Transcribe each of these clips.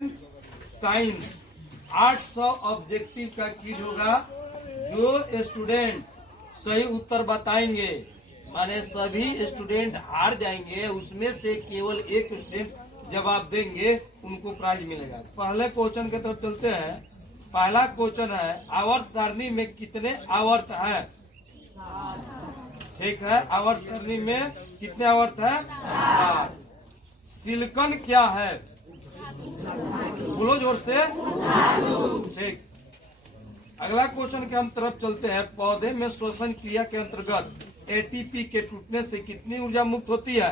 Science 800 objective का quiz होगा। जो स्टूडेंट सही उत्तर बताएंगे माने सभी स्टूडेंट हार जाएंगे, उसमें से केवल एक स्टूडेंट जवाब देंगे, उनको प्राइज मिलेगा। पहले क्वेश्चन की तरफ चलते हैं। पहला क्वेश्चन है, आवर्त सारणी में कितने आवर्त है? ठीक है, आवर्त सारणी में कितने आवर्त है? 7। सिलिकॉन क्या है? बोलो जोर से। ठीक। अगला क्वेश्चन के हम तरफ चलते हैं। पौधे में श्वसन क्रिया के अंतर्गत एटीपी के टूटने से कितनी ऊर्जा मुक्त होती है?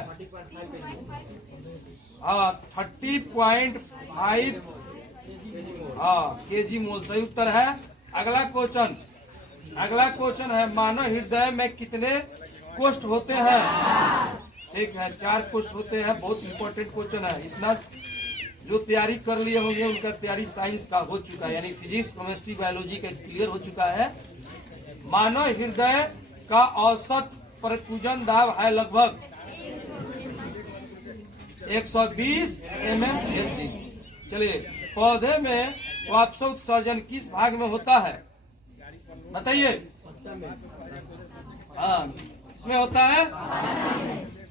30.5 केजी मोल सही उत्तर है। अगला क्वेश्चन है, मानव हृदय में कितने कोष्ठ होते हैं? ठीक है, 4 कोष्ठ होते हैं। बहुत इंपॉर्टेंट क्वेश्चन है। इतना जो तैयारी कर लिए होंगे उनका तैयारी साइंस का हो चुका है, यानी फिजिक्स, केमिस्ट्री, बायोलॉजी का क्लियर हो चुका है। मानव हृदय का औसत परकुंजन दाब है लगभग 120 mm/Hg। चलिए, पौधे में वाष्पोत्सर्जन किस भाग में होता है? बताइए। इसमें होता है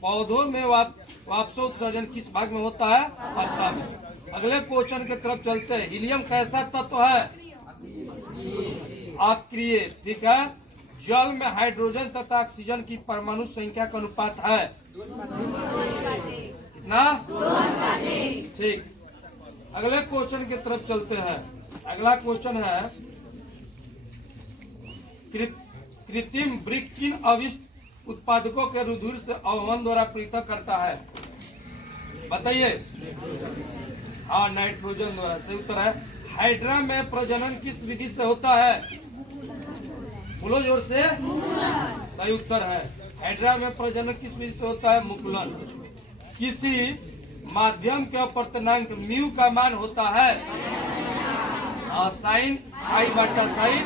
पौधों में वाष्पोत्सर्जन किस भाग में होता है? पत्ता में। अगले क्वेश्चन की तरफ चलते हैं। हीलियम कैसा तत्व है? अक्रिय। ठीक है। जल में हाइड्रोजन तथा ऑक्सीजन की परमाणु संख्या का अनुपात है कितना? ठीक। अगले क्वेश्चन की तरफ चलते हैं। अगला क्वेश्चन है, कृत्रिम वृक्क किन अविष्ट उत्पादकों के रुधिर से अवमन द्वारा पृथक करता है? बताइए। नाइट्रोजन द्वारा सही उत्तर है। हाइड्रा में प्रजनन किस विधि से होता है? बोलो जोर से। सही उत्तर है। हाइड्रा में प्रजनन किस विधि से होता है? मुकुलन। किसी माध्यम के अपवर्तनांक म्यू का मान होता है sin I/sin।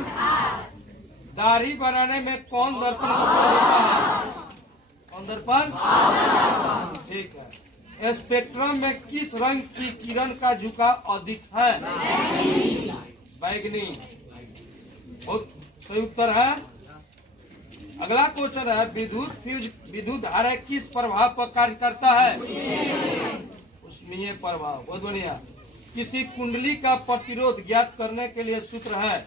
दाढ़ी बनाने में कौन दर्पण का प्रयोग होता है? कौन दर्पण? ठीक है। स्पेक्ट्रम में किस रंग की किरण का झुकाव अधिक है? बैगनी। बहुत सही उत्तर है। अगला क्वेश्चन है, विद्युत धारा किस प्रभाव पर कार्य करता है? ऊष्मीय प्रभाव। बहुत बढ़िया। किसी कुंडली का प्रतिरोध ज्ञात करने के लिए सूत्र है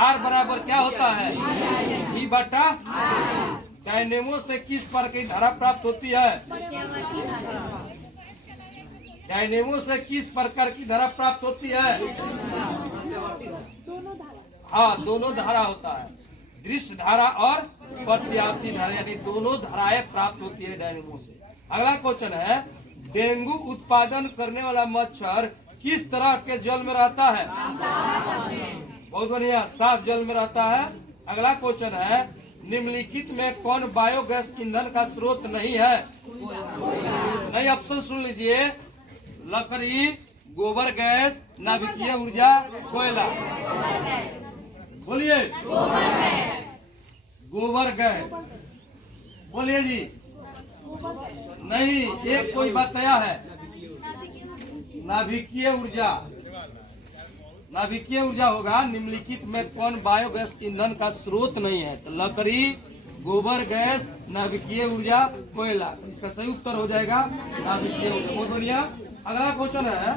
R बराबर क्या होता है? E/। डायनेमो से किस प्रकार की धारा प्राप्त होती है? डायनेमो से किस प्रकार की धारा प्राप्त होती है? दोनों धारा होता है। दृश्य धारा और प्रत्यावर्ती धारा, यानी दोनों धाराएं प्राप्त होती है डायनेमो से। अगला क्वेश्चन है, डेंगू उत्पादन करने वाला मच्छर किस तरह के जल में रहता है? बहुत बढ़िया, साफ जल में रहता है। अगला क्वेश्चन है, निम्नलिखित में कौन बायोगैस ईंधन का स्रोत नहीं है? नहीं, ऑप्शन सुन लीजिए। लकड़ी, गोबर गैस, नाभिकीय ऊर्जा, कोयला। बोलिए। गोबर गैस। बोलिए जी। नहीं, एक कोई बताया है। नाभिकीय ऊर्जा। नाभिकीय ऊर्जा होगा। निम्नलिखित में कौन बायोगैस ईंधन का स्रोत नहीं है? तो लकड़ी, गोबर गैस, नाभिकीय ऊर्जा, कोयला। इसका सही उत्तर हो जाएगा नाभिकीय ऊर्जा। बहुत बढ़िया। अगला क्वेश्चन है,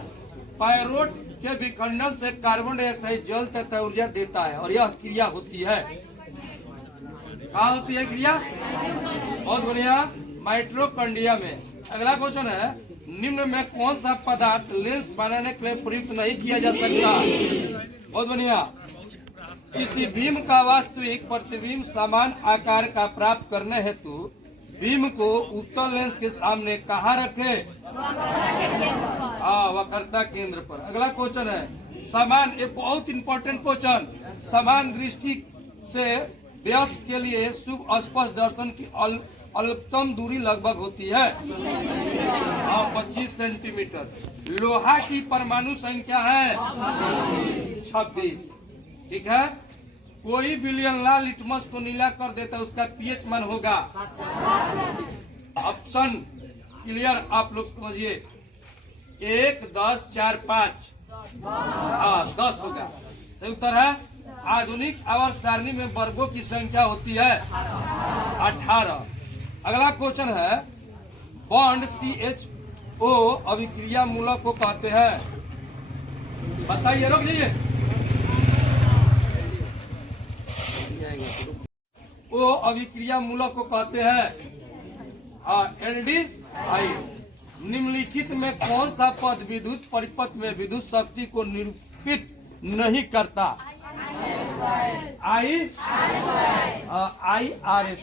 पायरोट के विखंडन से कार्बन डाइऑक्साइड जल तथा ऊर्जा देता है और यह क्रिया होती है। कहाँ होती है क्रिया? बहुत बढ़िया, माइटोकॉन्ड्रिया में। अगला क्वेश्चन है, निम्न में कौन सा पदार्थ लेंस बनाने के लिए प्रयुक्त नहीं किया जा सकता? बहुत बढ़िया। किसी बीम का वास्तविक प्रतिबिंब समान आकार का प्राप्त करने हेतु बीम को उत्तल लेंस के सामने कहाँ रखे? वक्रता केंद्र पर। अगला क्वेश्चन है, समान, एक बहुत इंपॉर्टेंट क्वेश्चन, समान दृष्टि से वयस्क के लिए शुभ स्पष्ट दर्शन की अल्पतम दूरी लगभग होती है 25 सेंटीमीटर। लोहा की परमाणु संख्या है 26। ठीक है। कोई विलियन लाल लिटमस को नीला कर देता है, उसका पीएच मान होगा। ऑप्शन क्लियर, आप लोग समझिए। 1 10 4 5, हाँ 10 होगा। सही उत्तर है। आधुनिक आवर्त सारणी में वर्गों की संख्या होती है 18। अगला क्वेश्चन है, बॉन्ड CHO अभिक्रिया मूलक को कहते हैं। बताइए, रोक लीजिए। वो अभिक्रिया मूलक को कहते हैं हाँ एल्डिहाइड। निम्नलिखित में कौन सा पद विद्युत परिपथ में विद्युत शक्ति को निरूपित नहीं करता? I/R²।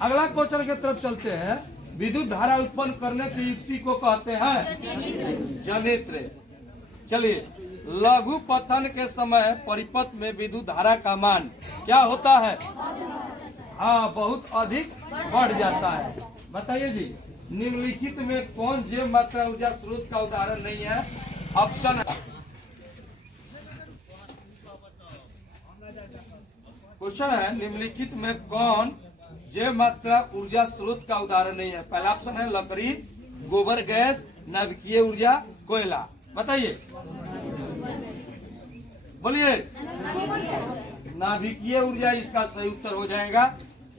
अगला क्वेश्चन की तरफ चलते हैं। विद्युत धारा उत्पन्न करने की युक्ति को कहते हैं जनित्र। चलिए, लघु पतन के समय परिपथ में विद्युत धारा का मान क्या होता है? हाँ, बहुत अधिक बढ़ जाता है। बताइए जी, निम्नलिखित में कौन जैव मात्रा ऊर्जा स्रोत का उदाहरण नहीं है? ऑप्शन है, क्वेश्चन है निम्नलिखित में कौन जैव मात्रा ऊर्जा स्रोत का उदाहरण नहीं है? पहला ऑप्शन है लकड़ी, गोबर गैस, नाभिकीय ऊर्जा, कोयला। बताइए, बोलिए। नाभिकीय ऊर्जा इसका सही उत्तर हो जाएगा।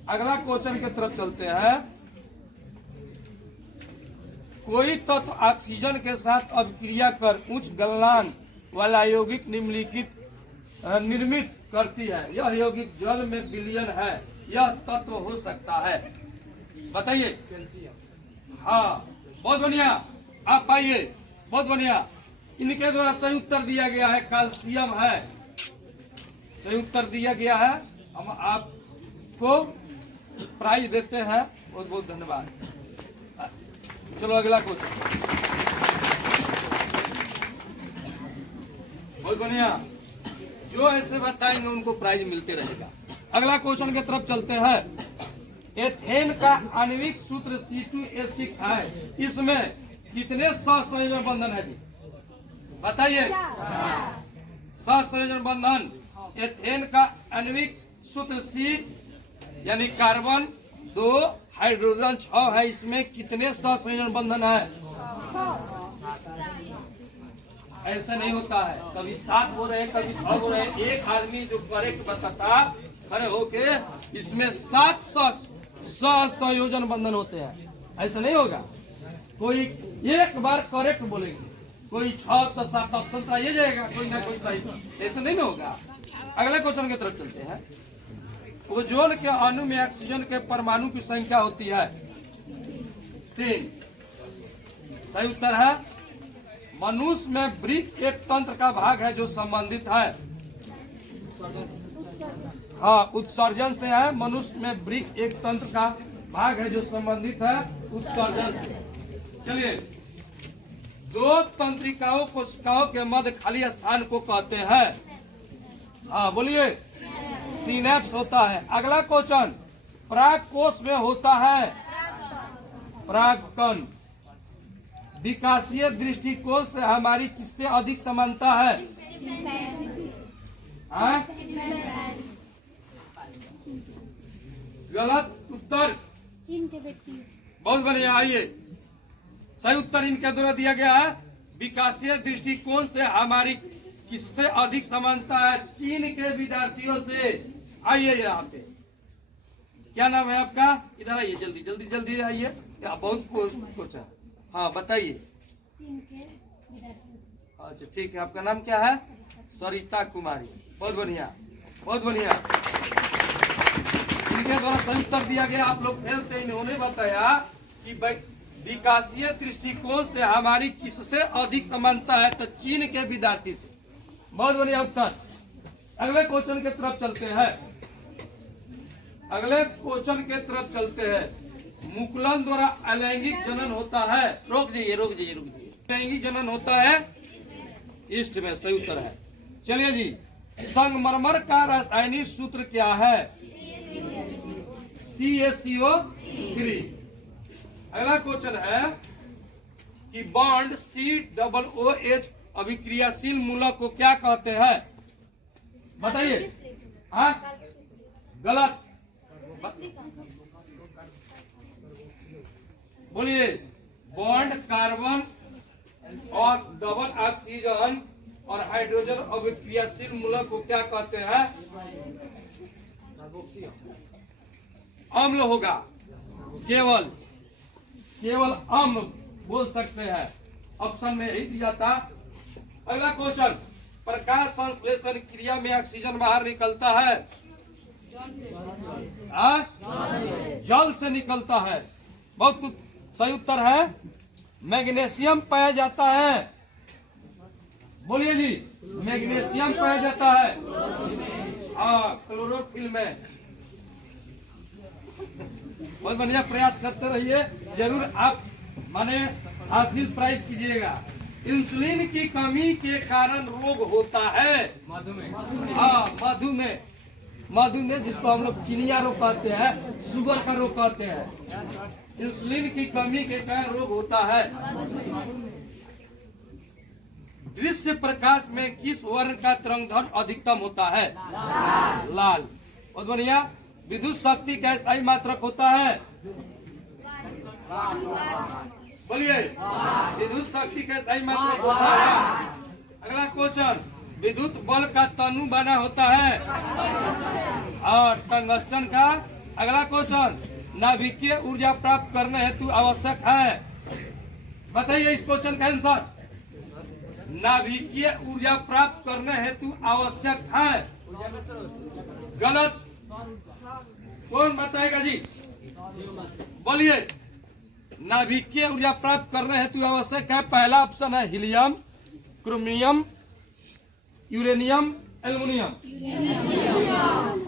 अगला क्वेश्चन की तरफ चलते हैं। कोई तत्व ऑक्सीजन के साथ अभिक्रिया कर उच्च गलनांक वाला यौगिक निम्नलिखित निर्मित करती है। यह यौगिक जल में विलयन है। यह तत्व हो सकता है। बताइए। हाँ, बहुत बढ़िया, आप पाइए, बहुत बढ़िया। इनके द्वारा सही उत्तर दिया गया है कैल्शियम है। सही उत्तर दिया गया है। हम आपको प्राइज देते हैं। बहुत बहुत धन्यवाद। चलो अगला क्वेश्चन। बहुत बढ़िया, जो ऐसे बताएंगे उनको प्राइज मिलते रहेगा। अगला क्वेश्चन की तरफ चलते हैं। एथेन का आणविक सूत्र C2H6 है। इसमें कितने सहसंयोजन बंधन है जी? बताइए। सहसंयोजन बंधन एथेन का आणविक सूत्र C यानी कार्बन 2 हाइड्रोजन 6 है। इसमें कितने सहसंयोजन बंधन है? ऐसा नहीं होता है, कभी 7 हो रहे हैं, कभी 6 हो रहे हैं। एक आदमी जो करेक्ट बताता खड़े होके, इसमें 7 सहसंयोजन बंधन होते हैं। ऐसा नहीं होगा। कोई एक बार करेक्ट बोलेंगे, कोई 6 तो 7 ऑप्शन तो आइए जाएगा, कोई ना कोई सही तो। ऐसा नहीं ना होगा। अगले क्वेश्चन की तरफ चलते हैं। ओजोन के अणु में ऑक्सीजन के परमाणु की संख्या होती है 3। सही उत्तर है। मनुष्य में वृक्क एक तंत्र का भाग है जो संबंधित है हाँ उत्सर्जन से है। मनुष्य में वृक्क एक तंत्र का भाग है जो संबंधित है उत्सर्जन से। चलिए, 2 तंत्रिकाओं कोशिकाओं के मध्य खाली स्थान को कहते हैं हाँ बोलिए सिनेप्स होता है। अगला क्वेश्चन, परागकोश में होता है परागकण। विकासीय दृष्टिकोण से हमारी किससे अधिक समानता है? गलत उत्तर। बहुत बढ़िया, आइए सही उत्तर इनके द्वारा दिया गया है। विकासीय दृष्टिकोण से हमारी किससे अधिक समानता है? चीन के विद्यार्थियों से। आइए यहाँ पे, क्या नाम है आपका? इधर आइए, जल्दी जल्दी जल्दी आइए, बहुत कुछ है। हाँ बताइए। अच्छा ठीक है, आपका नाम क्या है? सरिता कुमारी। बहुत बढ़िया, बहुत बढ़िया। इनके द्वारा सही उत्तर दिया गया। आप लोग फेल थे। इन्होंने बताया कि विकासीय दृष्टिकोण से हमारी किससे अधिक समानता है? तो चीन के विद्यार्थी से। बहुत बढ़िया उत्तर। अगले क्वेश्चन के तरफ चलते हैं। अगले क्वेश्चन के तरफ चलते हैं। मुकुलन द्वारा अलैंगिक जनन होता है। रोक दीजिए रोक दीजिए रोक दीजिए। अलैंगिक जनन होता है ईस्ट में। सही उत्तर है। चलिए जी, संगमरमर का रासायनिक सूत्र क्या है? CaCO3। अगला क्वेश्चन है कि बॉन्ड COOH अभिक्रियाशील मूलक को क्या कहते हैं? बताइए। हाँ गलत, बोलिए। बॉन्ड कार्बन और डबल ऑक्सीजन और हाइड्रोजन अभिक्रियाशील मूलक को क्या कहते हैं? अम्ल होगा। केवल अम्ल बोल सकते हैं। ऑप्शन में यही दिया था। अगला क्वेश्चन, प्रकाश संश्लेषण क्रिया में ऑक्सीजन बाहर निकलता है? जल से निकलता है। बहुत सही उत्तर है। मैग्नीशियम पाया जाता है, बोलिए जी, मैग्नीशियम पाया जाता है क्लोरोफिल में। बहुत बढ़िया, प्रयास करते रहिए, जरूर आप माने हासिल प्राइज कीजिएगा। इंसुलिन की कमी के कारण रोग होता है मधुमेह। मधुमेह जिसको हम लोग चिनिया रोग कहते हैं, शुगर का रोग कहते हैं। इंसुलिन की कमी के कारण रोग होता है। दृश्य प्रकाश में किस वर्ण का तरंगदैर्घ्य अधिकतम होता है? लाल। बहुत बढ़िया। विद्युत शक्ति का स्थायी मात्रक होता है? बोलिए, विद्युत शक्ति का स्थायी मात्रक होता है। अगला क्वेश्चन, विद्युत बल्ब का तनु बना होता है और टंगस्टन का। अगला क्वेश्चन, नाभिकीय ऊर्जा प्राप्त करने हेतु आवश्यक है? बताइए इस क्वेश्चन का आंसर। नाभिकीय ऊर्जा प्राप्त करने हेतु आवश्यक है? गलत। कौन बताएगा जी? बोलिए। नाभिकीय ऊर्जा प्राप्त करने हेतु आवश्यक है। पहला ऑप्शन है हीलियम, क्रोमियम, यूरेनियम, एल्युमिनियम।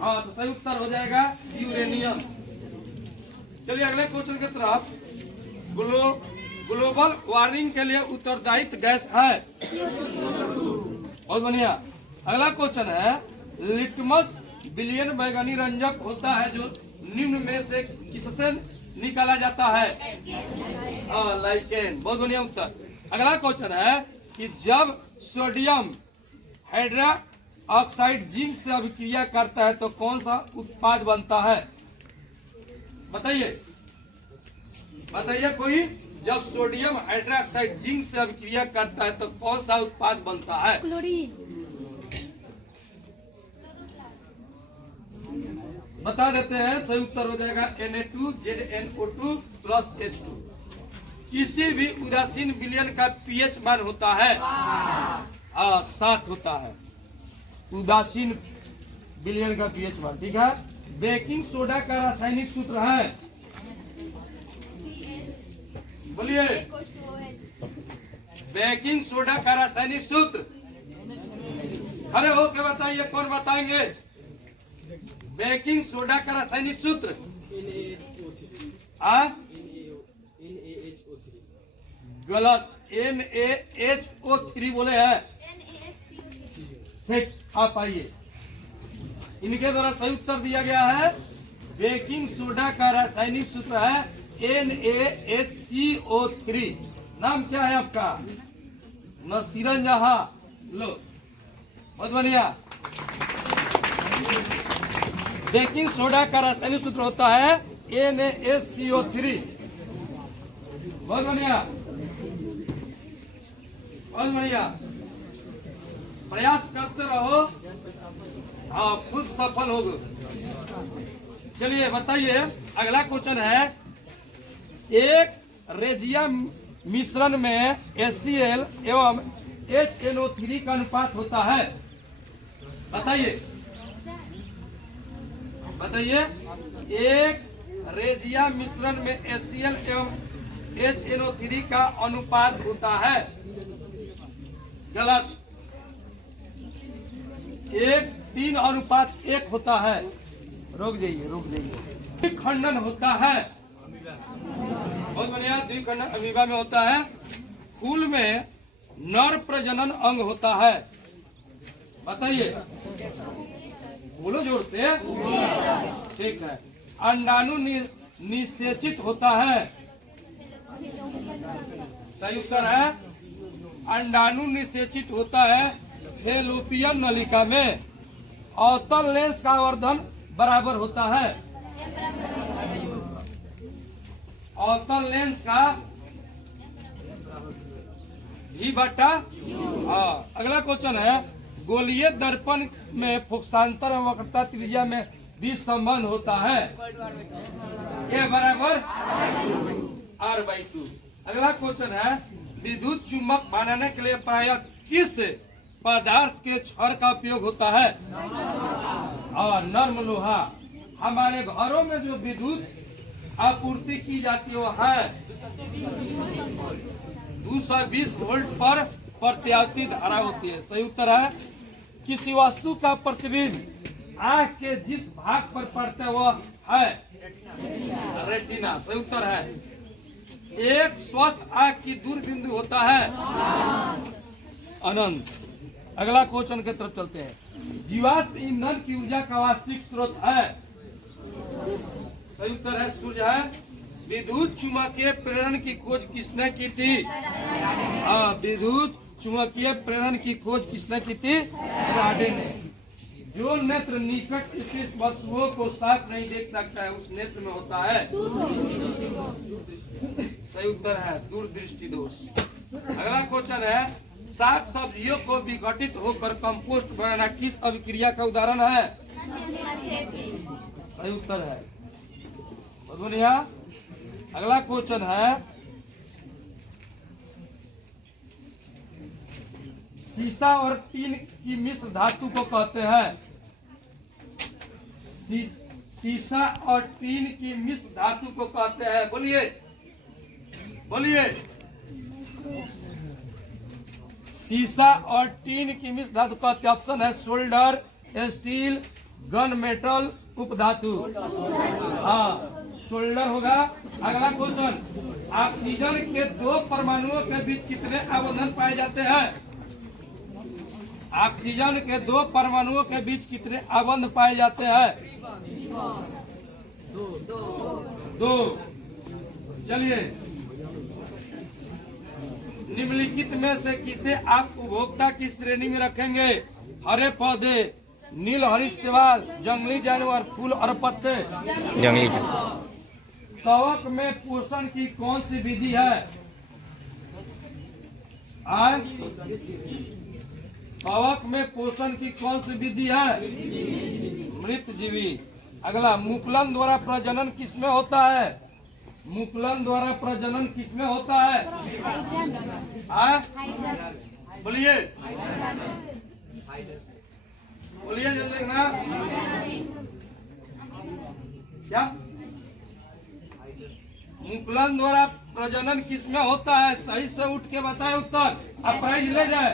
हाँ, तो सही उत्तर हो जाएगा यूरेनियम। चलिए अगले क्वेश्चन की तरफ। ग्लोबल वार्मिंग के लिए उत्तरदायित्व गैस है? बहुत बढ़िया। अगला क्वेश्चन है, लिटमस विलयन बैगनी रंजक होता है जो निम्न में से किससे निकाला जाता है? लाइकेन। बहुत बढ़िया उत्तर। अगला क्वेश्चन है कि जब सोडियम हाइड्रा ऑक्साइड जिंक से अभिक्रिया करता है तो कौन सा उत्पाद बनता है? बताइए कोई। जब सोडियम हाइड्रोक्साइड जिंक से अभिक्रिया करता है तो कौन सा उत्पाद बनता है? क्लोरीन। बता देते हैं, सही उत्तर हो जाएगा Na2ZnO2 प्लस H2। किसी भी उदासीन विलयन का पीएच मान होता है? 7 होता है उदासीन विलयन का पीएच मान। ठीक है। बेकिंग सोडा का रासायनिक सूत्र है? बोलिए। बेकिंग सोडा का रासायनिक सूत्र खड़े होकर बताइए, कौन बताएंगे? बेकिंग सोडा का रासायनिक सूत्र? गलत। NaHO3 बोले हैं। ठीक, आप आइए। इनके द्वारा सही उत्तर दिया गया है। बेकिंग सोडा का रासायनिक सूत्र है NaHCO3। नाम क्या है आपका? नसीरन जहां। लो, बहुत बढ़िया। बेकिंग सोडा का रासायनिक सूत्र होता है NaHCO3। बहुत बढ़िया, बहुत बढ़िया। प्रयास करते रहो, आप खुद सफल होगे। चलिए बताइए, अगला क्वेश्चन है, एक रेजिया मिश्रण में HCl एवं HNO3 का अनुपात होता है? बताइए बताइए। एक रेजिया मिश्रण में HCl एवं HNO3 का अनुपात होता है? गलत। 1:3:1 होता है। रुक जाइए। द्विखंडन होता है। बहुत बढ़िया। द्विखंडन अमीबा में होता है। फूल में नर प्रजनन अंग होता है? बताइए, बोलो जोर से। ठीक है। अंडाणु निषेचित होता है? सही उत्तर है अंडाणु निषेचित होता है फैलोपियन नलिका में। अवतल लेंस का आवर्धन बराबर होता है? अवतल लेंस का भी बटा हाँ। अगला क्वेश्चन है, गोलीय दर्पण में फोक्सांतर और वक्रता त्रिज्या में भी संबंध होता है, ये बराबर r/2। अगला क्वेश्चन है, विद्युत चुंबक बनाने के लिए प्रायः किस पदार्थ के छड़ का उपयोग होता है, और नर्म लोहा। हमारे घरों में जो विद्युत आपूर्ति की जाती है वो है 220 वोल्ट पर प्रत्यावर्ती धारा होती है। सही उत्तर है, किसी वस्तु का प्रतिबिंब आंख के जिस भाग पर पड़ता है वह है रेटिना। सही उत्तर है। एक स्वस्थ आंख की दूर बिंदु होता है अनंत। अगला क्वेश्चन की तरफ चलते हैं, जीवाश्म ईंधन की ऊर्जा का वास्तविक स्रोत है, सही उत्तर है सूर्य है। विद्युत चुंबकीय प्रेरण की खोज किसने की थी, विद्युत चुंबकीय प्रेरण की खोज किसने की थी, फैराडे ने। जो नेत्र निकट स्थित वस्तुओं को साफ नहीं देख सकता है उस नेत्र में होता है, सही उत्तर है दूरदृष्टि दोष। अगला क्वेश्चन है, साग सब्जियों को विघटित होकर कंपोस्ट बनाना किस अभिक्रिया का उदाहरण है, सही उत्तर है बढ़िया। अगला क्वेश्चन है, सीसा और टीन की मिश्र धातु को कहते हैं, सीसा और टीन की मिश्र धातु को कहते हैं, बोलिए बोलिए। सीसा और टीन की मिश्र धातु का ऑप्शन है सोल्डर, स्टील, गन मेटल, उपधातु। हाँ सोल्डर होगा। अगला क्वेश्चन, ऑक्सीजन के दो परमाणुओं के बीच कितने आबंधन पाए जाते हैं, ऑक्सीजन के दो परमाणुओं के बीच कितने आबंध पाए जाते हैं, दो। चलिए, निम्नलिखित में से किसे आप उपभोक्ता की श्रेणी में रखेंगे, हरे पौधे, नील हरित शैवाल, जंगली जानवर, फूल और पत्ते। जंगली जानवर। कवक में पोषण की कौन सी विधि है, कवक में पोषण की कौन सी विधि है, मृतजीवी। अगला, मुकुलन द्वारा प्रजनन किसमें होता है, मुकुलन द्वारा प्रजनन किसमें होता है, बोलिए बोलिए जल्दी ना, क्या मुकुलन द्वारा प्रजनन किसमें होता है, सही से उठ के बताए उत्तर, आप प्राइज ले जाए।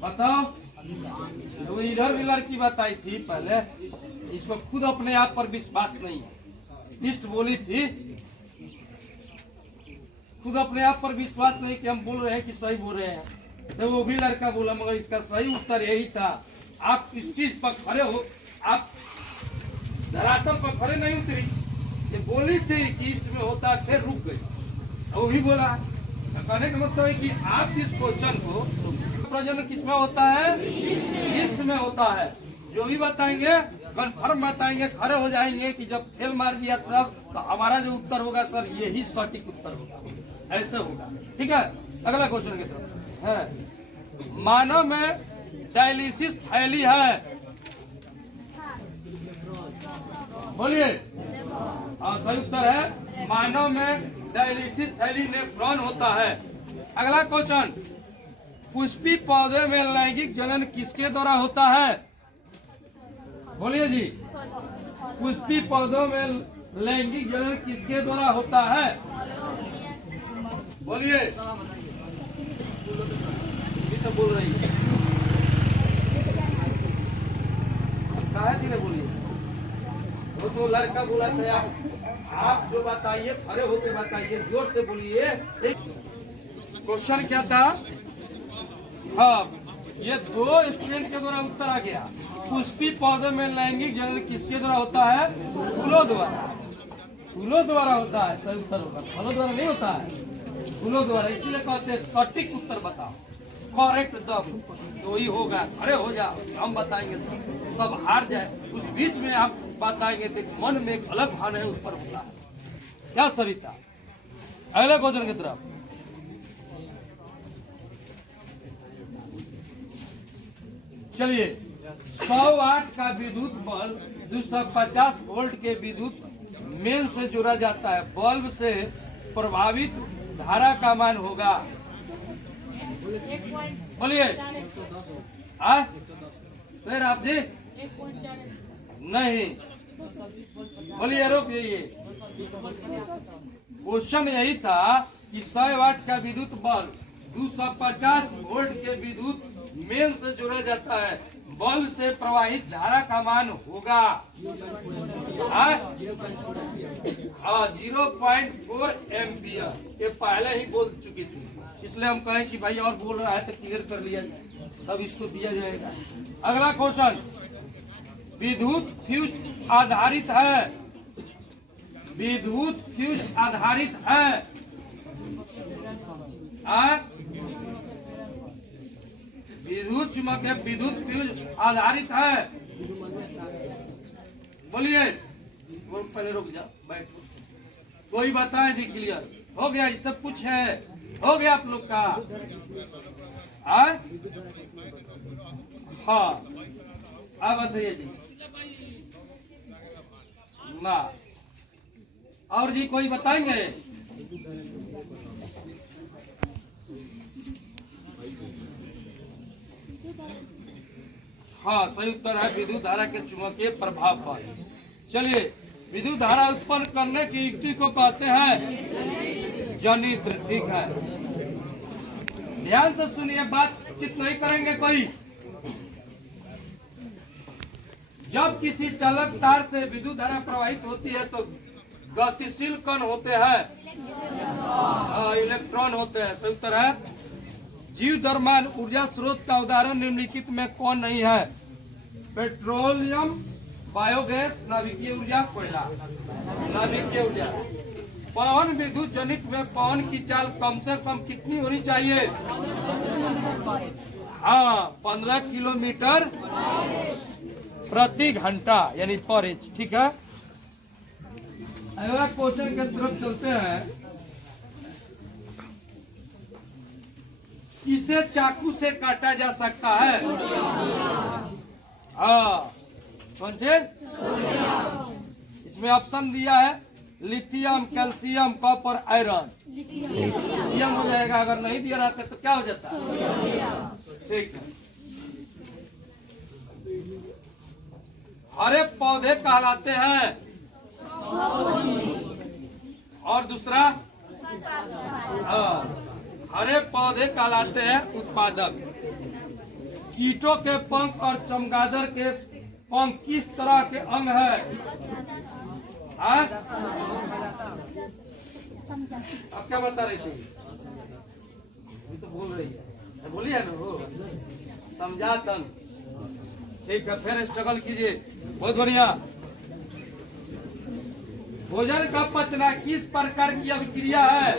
बताओ, तो इधर भी लड़की बताई थी पहले, इसको खुद अपने आप पर विश्वास नहीं है, इष्ट बोली थी, खुद अपने आप पर विश्वास नहीं कि हम बोल रहे हैं कि सही बोल रहे हैं, तो वो भी लड़का बोला मगर इसका सही उत्तर यही था। आप इस चीज पर खड़े हो, आप धरातल पर खड़े नहीं उतरी, ये बोली थी कि ईस्ट में होता है, फिर रुक गई, वो भी बोला। कहने का मतलब है कि आप इस क्वेश्चन को, प्रजनन किसमें होता है, ईस्ट में होता है, जो भी बताएंगे कन्फर्म बताएंगे, खड़े हो जाएंगे कि जब फेल मार दिया तब, तो हमारा जो उत्तर होगा सर यही सटीक उत्तर होगा, ऐसे होगा। ठीक है, अगला क्वेश्चन की तरफ है, मानव में डायलिसिस थैली है, बोलिए। हाँ सही उत्तर है, मानव में डायलिसिस थैली नेफ्रॉन होता है। अगला क्वेश्चन, पुष्पी पौधे में लैंगिक जनन किसके द्वारा होता है, बोलिए जी। पुष्पी पौधों में लैंगिक जनन किसके द्वारा होता है, बोलिए। तो बोल रही है, बोलिए। वो तो लड़का बोला था, आप जो बताइए खड़े होके बताइए, जोर से बोलिए। क्वेश्चन क्या था, हाँ ये दो स्टूडेंट के द्वारा उत्तर आ गया। पुष्पी पौधे में लैंगिक जनन किसके द्वारा होता है, फूलों द्वारा, फूलों द्वारा होता है, सही उत्तर होगा, फलों द्वारा नहीं होता है, फूलों द्वारा। इसीलिए कहते हैं सटीक उत्तर बताओ, करेक्ट दम तो ही होगा। अरे हो जाओ, हम बताएंगे, सब हार जाए, उस बीच में आप बताएंगे तो मन में एक अलग भान है, उत्तर होता है। क्या सरिता, अगले क्वेश्चन की तरफ। चलिए, 100 वाट का विद्युत बल्ब 250 वोल्ट के विद्युत मेन से जोड़ा जाता है। बल्ब से प्रभावित धारा का मान होगा, बोलिए। फिर आप जी नहीं बोलिए, रोक जाइए। क्वेश्चन यही था कि 100 वाट का विद्युत बल्ब 250 वोल्ट के विद्युत मेन से जोड़ा जाता है। बल्ब से प्रवाहित धारा का मान होगा 0.4 एम्पियर। ये पहले ही बोल चुकी थी, इसलिए हम कहें कि भाई और बोल रहा है तो क्लियर कर लिया जाए, तब इसको दिया जाएगा। अगला क्वेश्चन, विद्युत फ्यूज आधारित है। विद्युत फ्यूज आधारित है। विद्युत चुम्बक है, विद्युत फ्यूज आधारित है। बोलिए, वो पहले रुक जाओ, बैठ। कोई बताए दी क्लियर हो गया? ये सब कुछ है, हो गया आप लोग का? हाँ, अब बताइए जी ना, और जी कोई बताएंगे? हाँ, सही उत्तर है विद्युत धारा के चुंबकीय प्रभाव पर। चलिए, विद्युत धारा उत्पन्न करने की युक्ति को कहते हैं जनित्र। ठीक है, ध्यान से सुनिए, बातचीत नहीं करेंगे कोई। जब किसी चालक तार से विद्युत धारा प्रवाहित होती है तो गतिशील कण होते हैं, इलेक्ट्रॉन होते हैं। सही उत्तर है। जीवधर्मान ऊर्जा स्रोत का उदाहरण निम्नलिखित में कौन नहीं है? पेट्रोलियम, बायोगैस, नाभिकीय ऊर्जा, कोयला। नाभिकीय ऊर्जा। पवन विद्युत जनित में पवन की चाल कम से कम कितनी होनी चाहिए? हाँ, 15 किलोमीटर प्रति घंटा, यानी पर एच। ठीक है, अगला क्वेश्चन के तरफ चलते हैं। इसे चाकू से काटा जा सकता है? हाँ, कौन से? इसमें ऑप्शन दिया है lithium, calcium, copper, iron. Lithium हो जाएगा, अगर नहीं दिया रहता तो क्या हो जाता? ठीक है। हरे पौधे कहलाते हैं, और दूसरा हरे पौधे कहलाते हैं उत्पादक। कीटों के पंख और चमगादड़ के पंख किस तरह के अंग है? अब क्या बता रही थी? तो बोल रही है, बोलिए ना वो समझातन। ठीक है, फिर स्ट्रगल कीजिए, बहुत बढ़िया। भोजन का पचना किस प्रकार की अभिक्रिया है?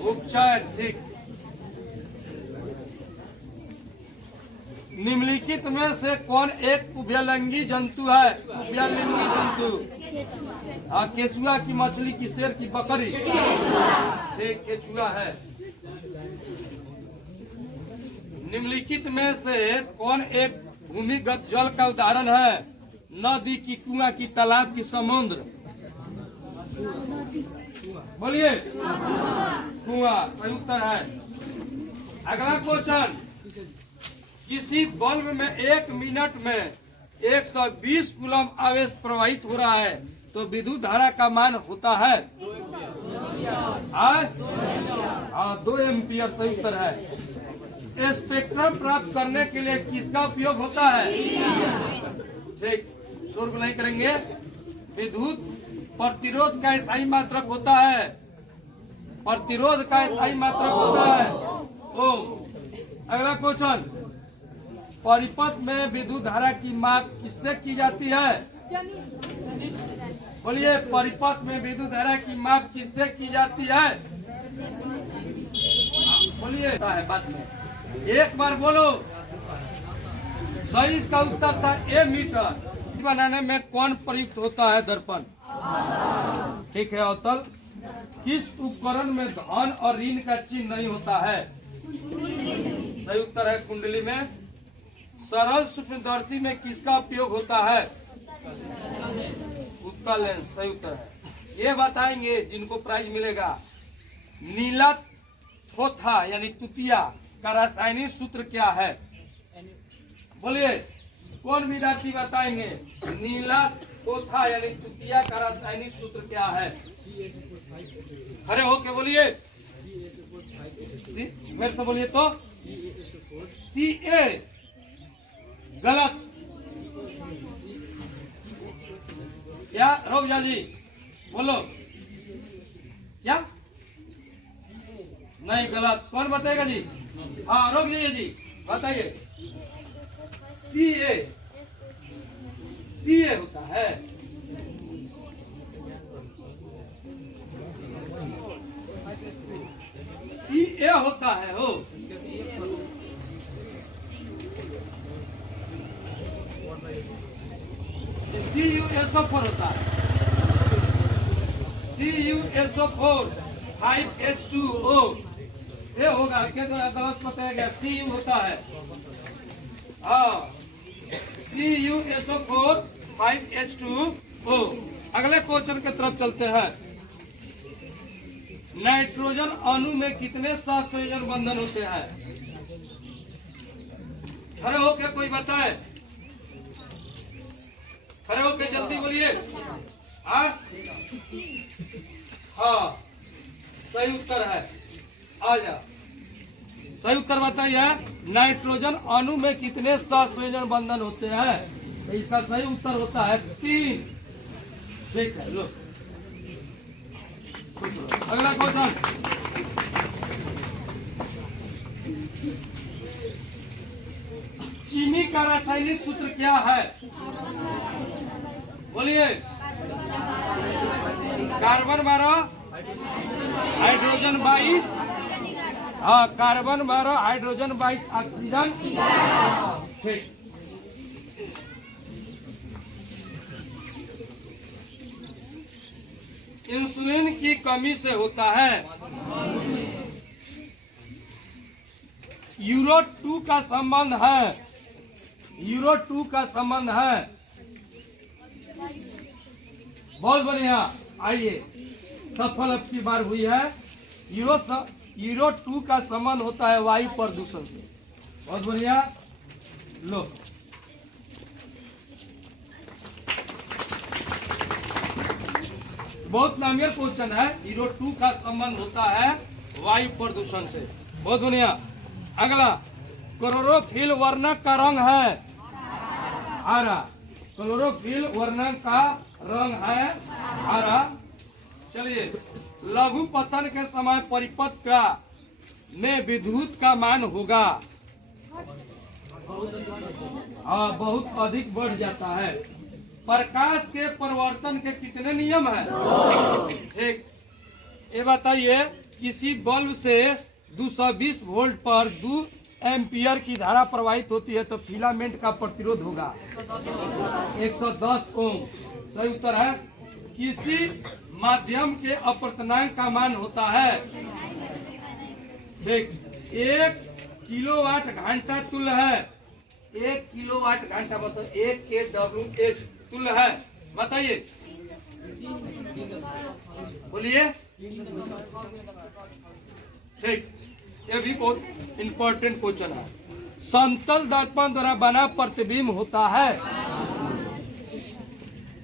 उपचयन। ठीक। निम्नलिखित में से कौन एक उभयलिंगी जंतु है? उभयलिंगी जंतु। केचुआ की मछली की, शेर की, बकरी? ठीक, केचुआ है। निम्नलिखित में से कौन एक भूमिगत जल का उदाहरण है? नदी की, कुआं की, तालाब की, समुद्र? बोलिए, कुआं सही उत्तर है। अगला क्वेश्चन, किसी बल्ब में 1 मिनट में 120 कूलम आवेश प्रवाहित हो रहा है तो विद्युत धारा का मान होता है? 2 एम्पियर सही उत्तर है। स्पेक्ट्रम प्राप्त करने के लिए किसका उपयोग होता है? ठीक, शोर नहीं करेंगे। विद्युत प्रतिरोध का स्थायी मात्रक होता है। प्रतिरोध का स्थायी मात्रक होता है ओम। अगला क्वेश्चन, परिपथ में विद्युत धारा की माप किससे की जाती है? बोलिए, परिपथ में विद्युत धारा की माप किससे की जाती है? बोलिए, बात में एक बार बोलो। सही इसका उत्तर था ए मीटर। बनाने में कौन प्रयुक्त होता है? दर्पण। ठीक है, अवतल किस उपकरण में धन और ऋण का चिन्ह नहीं होता है? सही उत्तर है कुंडली में। सरल सूक्ष्मदर्शी में किसका उपयोग होता है? उत्तल लेंस। सही उत्तर है। ये बताएंगे जिनको प्राइज मिलेगा। नीला थोथा यानी तुतिया का रासायनिक सूत्र क्या है? बोलिए, कौन विद्यार्थी बताएंगे? नीला थोथा यानी तुतिया का रासायनिक सूत्र क्या है? खड़े होके बोलिए, मेरे से बोलिए तो। Ca। गलत। क्या रोगजा जी बोलो, क्या? नहीं, गलत। कौन बताएगा जी? हाँ, रोक जाइए जी, बताइए। Ca होता है। Ca होता है हो। CuSO4 होता है। CuSO4 5H2O। ये होगा क्या? गलत बताया गया। Cu होता है। हाँ, CuSO4 5H2O। अगले क्वेश्चन की तरफ चलते हैं। नाइट्रोजन अणु में कितने सहसंयोजन बंधन होते हैं? खड़े होके कोई बताए। खड़े होके जल्दी बोलिए। हाँ, सही उत्तर है। आ जा, सही उत्तर बताइए। नाइट्रोजन अणु में कितने सहसंयोजन बंधन होते हैं? तो इसका सही उत्तर होता है 3। ठीक है, लो अगला क्वेश्चन। चीनी का रासायनिक सूत्र क्या है? बोलिए। Carbon 12 hydrogen 22। हाँ, कार्बन 12 हाइड्रोजन 22 ऑक्सीजन। ठीक। इंसुलिन की कमी से होता है। यूरो 2 का संबंध है। यूरो 2 का संबंध है। बहुत बढ़िया, आइए, सफल अब की बार हुई है। यूरो 2 का संबंध होता है वायु प्रदूषण से। बहुत बढ़िया, लो बहुत नामियर क्वेश्चन है। यूरो 2 का संबंध होता है वायु प्रदूषण से। बहुत बढ़िया। अगला, क्लोरोफिल वर्णक का रंग है हरा। क्लोरोफिल वर्णक का रंग है हरा। चलिए, लघु पतन के समय परिपथ का में विद्युत का मान होगा। बहुत अधिक बढ़ जाता है। प्रकाश के परिवर्तन के कितने नियम है? ठीक। ये बताइए, किसी बल्ब से 220 वोल्ट पर 2 एम्पियर की धारा प्रवाहित होती है तो फिलामेंट का प्रतिरोध होगा 110 ओम। सही उत्तर है। किसी माध्यम के अपवर्तनांक का मान होता है। ठीक। 1 किलोवाट घंटा तुल्य है। 1 किलोवाट घंटा मतलब 1 kWh तुल्य है। बताइए, बोलिए। ठीक, ये भी बहुत इंपॉर्टेंट क्वेश्चन है। समतल दर्पण द्वारा बना प्रतिबिंब होता है।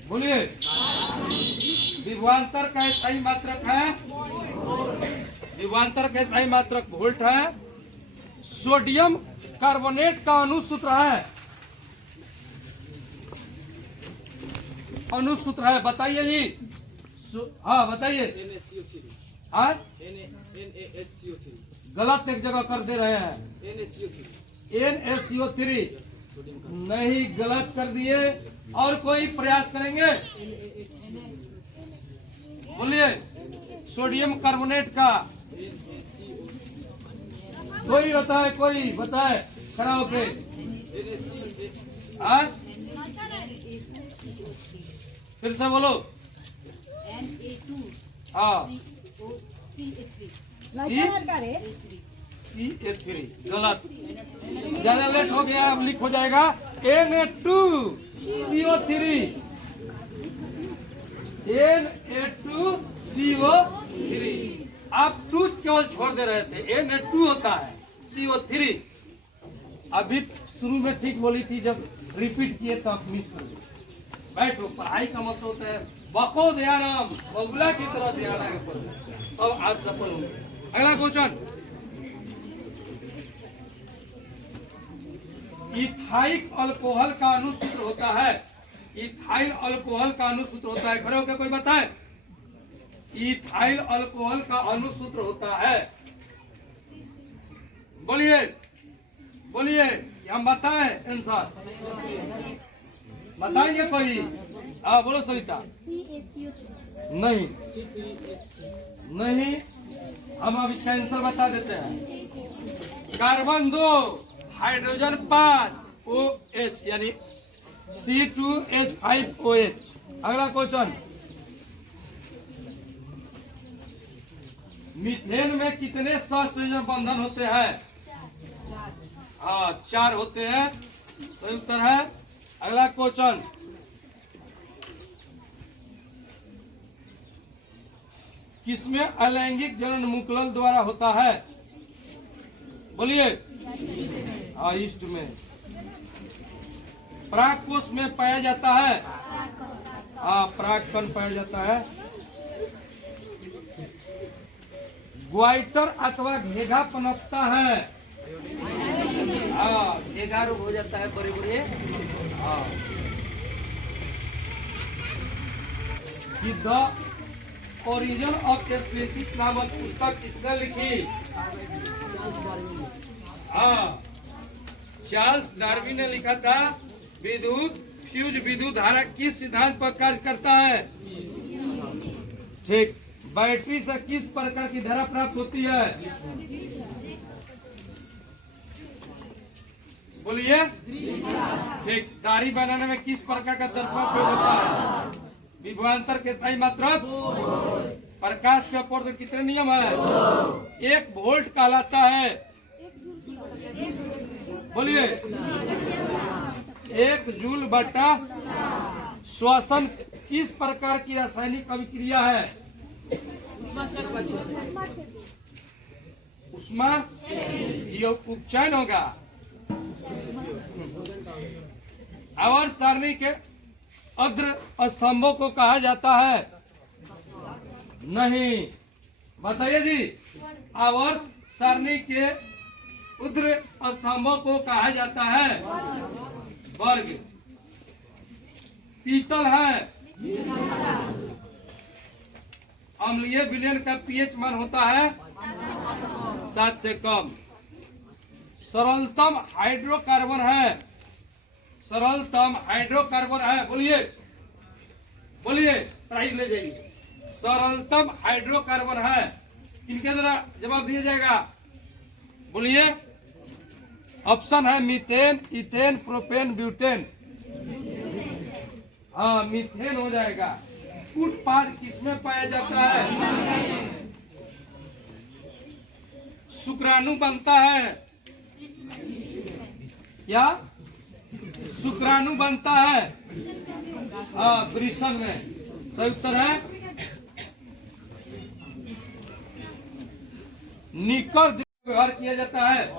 बोलिए। विभवांतर का सही मात्रक है। विभवांतर का सही मात्रक वोल्ट है। सोडियम कार्बोनेट का अनुसूत्र है। अनुसूत्र है, बताइए जी। हाँ, बताइए। गलत एक जगह कर दे रहे हैं। NaCO3 नहीं, गलत कर दिए। और कोई प्रयास करेंगे? बोलिए। सोडियम कार्बोनेट का कोई बताए, कोई बताए खड़ा होके। फिर से बोलो। हाँ, CH3 गलत, ज्यादा लेट हो गया, अब लिख हो जाएगा Na2CO3 Na2CO3। आप 2 केवल छोड़ दे रहे थे, Na2 होता है CO3। अभी शुरू में ठीक बोली थी, जब रिपीट किए तो आप मिस कर गए। बैठो, पढ़ाई का मतलब होता है बको ध्यानम, बगुला की तरह ध्यान आगे पढ़ो, तब आज सफल होंगे। अगला क्वेश्चन, इथाइल अल्कोहल का अनुसूत्र होता है, इथाइल अल्कोहल का अनुसूत्र होता है, खड़े होकर कोई बताए। इथाइल अल्कोहल का अनुसूत्र होता है, बोलिए बोलिए, हम बताएं आंसर, बताइए कोई। हाँ बोलो सरिता। नहीं नहीं, हम अब इसका आंसर बता देते हैं। कार्बन 2, हाइड्रोजन 5, OH यानी C2H5OH। अगला क्वेश्चन, मीथेन में कितने सहसंयोजन बंधन होते हैं? हाँ 4 होते हैं, सही उत्तर है। अगला क्वेश्चन, किसमें अलैंगिक जनन मुकुल द्वारा होता है? बोलिए। हाँ ईस्ट में। परागकोश में पाया जाता है? हाँ परागकण पाया जाता है। ग्वाइटर अथवा घेघा पनपता है? हाँ घेघा रोग हो जाता है, बड़े बड़े। हाँ द ओरिजिन ऑफ स्पीसीज नामक पुस्तक किसने लिखी? हाँ चार्ल्स डार्विन ने लिखा था। फ्यूज विद्युत धारा किस सिद्धांत पर कार्य करता है? ठीक। बैटरी से किस प्रकार की धारा प्राप्त होती है? बोलिए। ठीक। दाढ़ी बनाने में किस प्रकार का दर्पण उपयोग होता है? विभवांतर के सही मात्रा। प्रकाश के अपवर्तन कितने नियम है? 1 वोल्ट कहलाता है। बोलिए। 1 जूल बटा। श्वसन किस प्रकार की रासायनिक अभिक्रिया है? उष्मा, ये उपचयन होगा। आवर्त सारणी के अग्र स्तंभों को कहा जाता है? नहीं, बताइए जी। आवर्त सारणी के उग्र स्तंभों को कहा जाता है? वर्ग। पीतल है। अम्लीय विलयन का पीएच मान होता है 7 से कम। सरलतम हाइड्रोकार्बन है? सरलतम हाइड्रोकार्बन है? बोलिए बोलिए, प्राइज ले जाइए। सरलतम हाइड्रोकार्बन है, इनके द्वारा जवाब दिया जाएगा। बोलिए। ऑप्शन है मीथेन, इथेन, प्रोपेन, ब्यूटेन। हाँ मीथेन हो जाएगा। उत्पाद किसमें पाया जाता है? शुक्राणु बनता है क्या? शुक्राणु बनता है हाँ वृषण में, सही उत्तर है। निकर व्यवहार किया जाता है।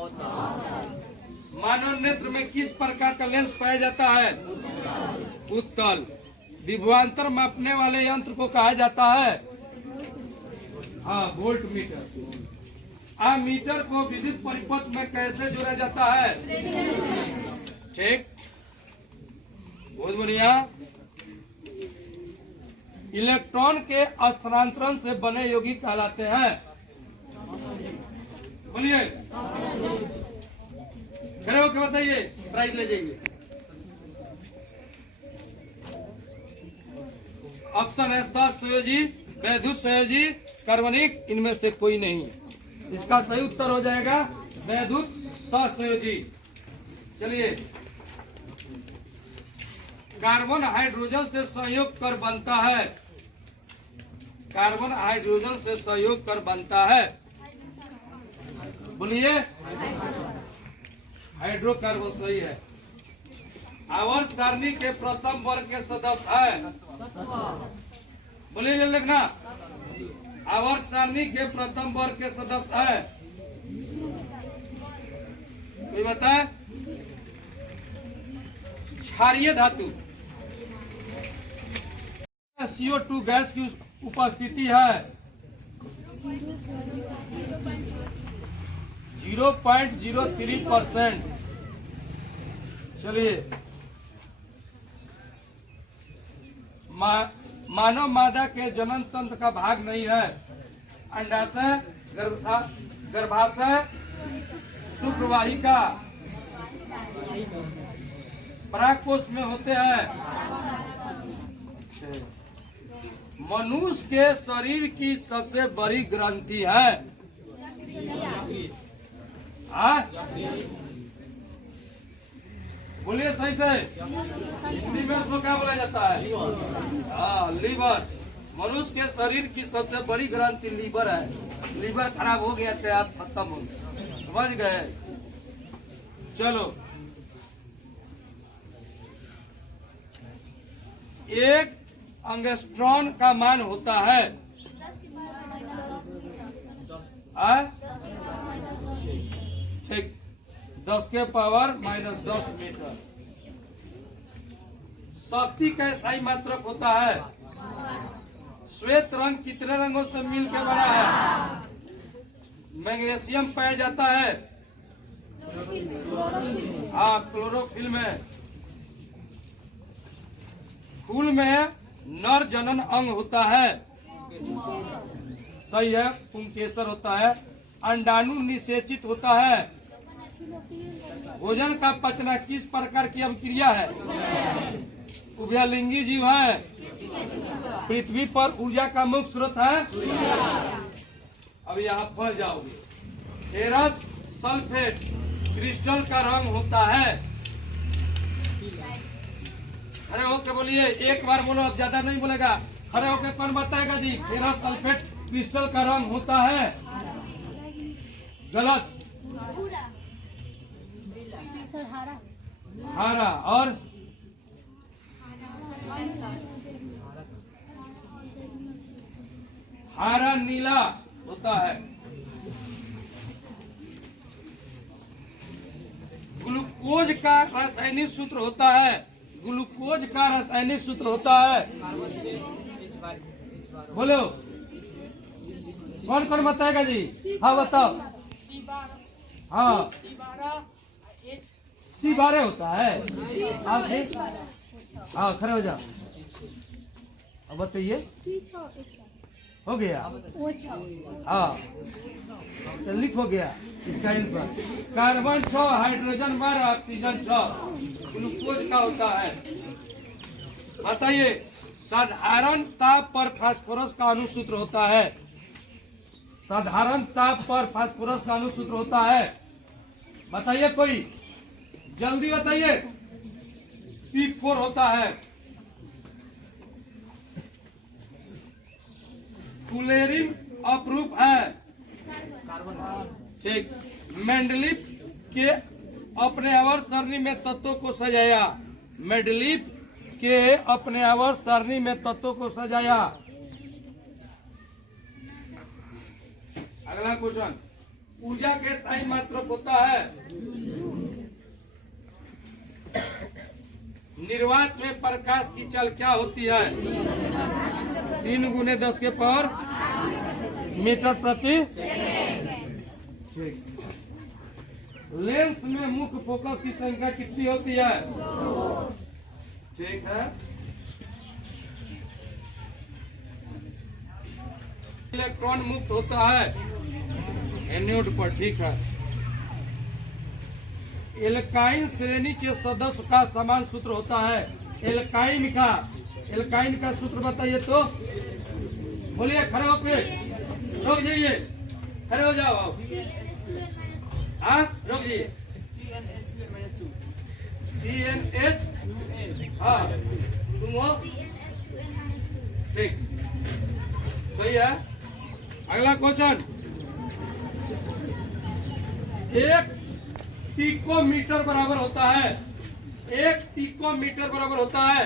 मानव नेत्र में किस प्रकार का लेंस पाया जाता है? उत्तल। विभवांतर मापने वाले यंत्र को कहा जाता है? हाँ वोल्ट मीटर। मीटर को विद्युत परिपथ में कैसे जोड़ा जाता है? ठीक, बहुत बढ़िया। इलेक्ट्रॉन के स्थानांतरण से बने यौगिक कहलाते हैं? बोलिए, खड़े होकर बताइए, प्राइज ले जाइए। ऑप्शन है सहसंयोजी, वैद्युत संयोजी, कार्बनिक, इनमें से कोई नहीं। इसका सही उत्तर हो जाएगा वैद्युत सहसंयोजी। चलिए, कार्बन हाइड्रोजन से संयोग कर बनता है? कार्बन हाइड्रोजन से सहयोग कर बनता है? बोलिए, हाइड्रोकार्बन सही है। आवर्त सारणी के प्रथम वर्ग के सदस्य है? बोलिए जल्दी लिखना। आवर्त सारणी के प्रथम वर्ग के सदस्य है? कोई बताए? क्षारीय धातु। CO2 गैस की उपस्थिति है 0.03%। चलिए, मानव मादा के जनन तंत्र का भाग नहीं है। अंडाशय, गर्भाशय, शुक्रवाहिका परागकोश में होते हैं। मनुष्य के शरीर की सबसे बड़ी ग्रंथि है? बोलिए सही से। हिंदी में उसको क्या बोला जाता है? हाँ, लीवर। मनुष्य के शरीर की सबसे बड़ी ग्रंथि लीवर है। लीवर खराब हो गया तो आप खत्म हो गए, समझ गए? चलो, एक एंगस्ट्रॉन का मान होता है? ठीक, 10 के पावर -10 मीटर। शक्ति का स्थायी मात्रक होता है? श्वेत रंग कितने रंगों से मिलकर बना है? मैग्नीशियम पाया जाता है? हाँ, क्लोरोफिल में। फूल में नर जनन अंग होता है? सही है, पुंकेसर होता है। अंडाणु निषेचित होता है? भोजन का पचना किस प्रकार की अभिक्रिया है? उभयलिंगी जीव है? पृथ्वी पर ऊर्जा का मुख्य स्रोत है? अब यहाँ फंस जाओगे। फेरस सल्फेट क्रिस्टल का रंग होता है? खड़े होके बोलिए, एक बार बोलो, अब ज्यादा नहीं बोलेगा। खड़े होके कौन बताएगा जी? फेरस सल्फेट क्रिस्टल का रंग होता है? गलत। हरा। और हरा नीला होता है। ग्लूकोज का रासायनिक सूत्र होता है? ग्लूकोज का रासायनिक सूत्र होता है? बोलो, कौन कौन बताएगा जी? हाँ बताओ। हाँ, C12 होता है। हाँ, खड़े हो जाओ। अब बताइए, हो गया? हाँ, तो लिख हो गया इसका answer. Carbon 6, hydrogen 12, oxygen 6 glucose का होता है। बताइए, साधारण ताप पर फास्फोरस का अणुसूत्र होता है? साधारण ताप पर फास्फोरस का अणुसूत्र होता है? बताइए कोई, जल्दी बताइए। P4 होता है। फ्लोरीन अपरूप है? ठीक। मेंडलीफ के अपने आवर्त सारणी में तत्वों को सजाया? मेंडलीफ के अपने आवर्त सारणी में तत्वों को सजाया? अगला क्वेश्चन, ऊर्जा के स्थायी मात्रक होता है? निर्वात में प्रकाश की चल क्या होती है? 3 × 10 के पावर मीटर प्रति। ठीक। लेंस में मुख्य फोकस की संख्या कितनी होती है? ठीक है। इलेक्ट्रॉन मुक्त होता है एनोड पर? ठीक है। एल्काइन श्रेणी के सदस्य का समान सूत्र होता है? एल्काइन का सूत्र बताइए तो। बोलिए, खड़े होके, रुक जाइए, खड़े हो जाओ। हाँ, रुक जाइए। CNH। हाँ, तुम हो? ठीक। सही है। अगला क्वेश्चन, 1 पिकोमीटर बराबर होता है, 1 पिकोमीटर बराबर होता है,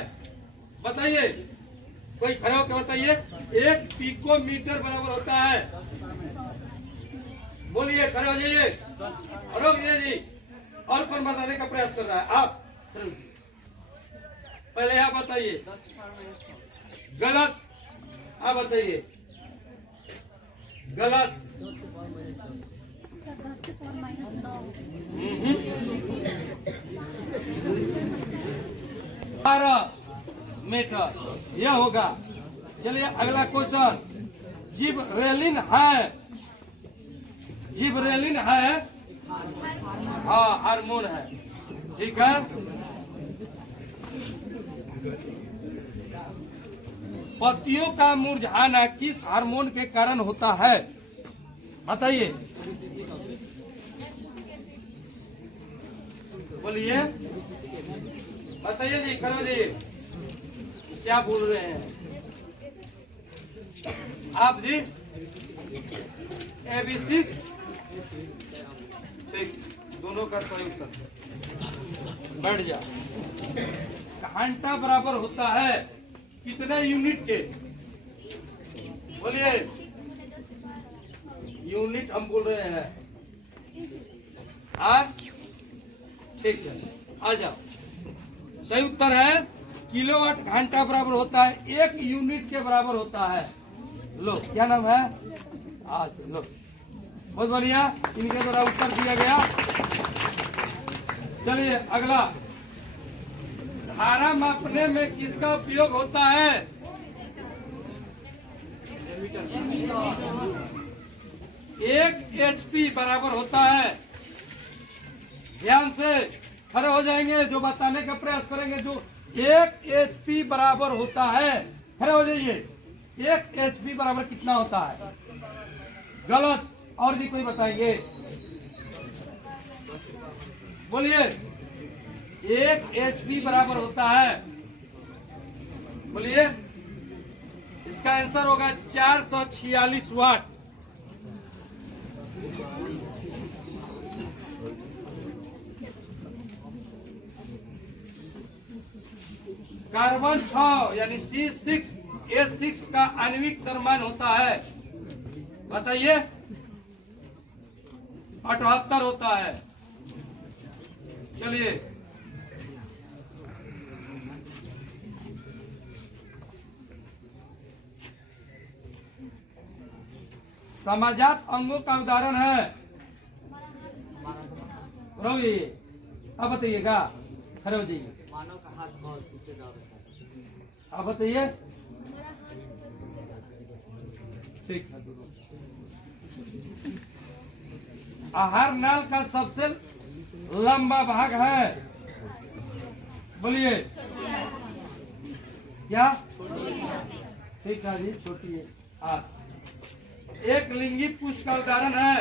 बताइए, कोई खड़े होकर बताइए, 1 पिकोमीटर बराबर होता है, बोलिए, खड़े हो जाइए, रोक दीजिए जी। और कौन बताने का प्रयास कर रहा है? आप पहले आप बताइए, गलत, आप बताइए, गलत। 12 मीटर यह होगा। चलिए अगला क्वेश्चन, जिबरेलिन है, जिबरेलिन है, हाँ हार्मोन है, ठीक है। पत्तियों का मुरझाना किस हार्मोन के कारण होता है, बताइए, बोलिए, बताइए जी, करो जी, क्या बोल रहे हैं आप जी? ABC, ठीक, दोनों का सही उत्तर। बैठ जा। घंटा बराबर होता है कितने यूनिट के, बोलिए, यूनिट हम बोल रहे हैं, ठीक है, आ जाओ। सही उत्तर है किलोवाट घंटा बराबर होता है 1 यूनिट के बराबर होता है। लो, क्या नाम है? आज लो, बहुत बढ़िया, इनके द्वारा उत्तर दिया गया। चलिए अगला, धारा मापने में किसका उपयोग होता है? 1 HP बराबर होता है, ध्यान से खड़े हो जाएंगे, जो बताने का प्रयास करेंगे। जो 1 HP बराबर होता है, खड़े हो जाइए, 1 HP बराबर कितना होता है? गलत। और भी कोई बताएंगे, बोलिए, 1 HP बराबर होता है, बोलिए, इसका आंसर होगा 446 वाट। कार्बन 6 यानी C6H6 का आणविक द्रव्यमान होता है, बताइए, 78 होता है। चलिए समाजात अंगों का उदाहरण है, रोइए, अब बताइएगा, खड़े हो जाइए, मानव का हाथ बहुत ऊंचे जा रहा है। अब बताइए, ठीक है। आहार नाल का सबसे लंबा भाग है, बोलिए, क्या? ठीक है जी, छोटी है। एक लिंगी पुष्प का उदाहरण है,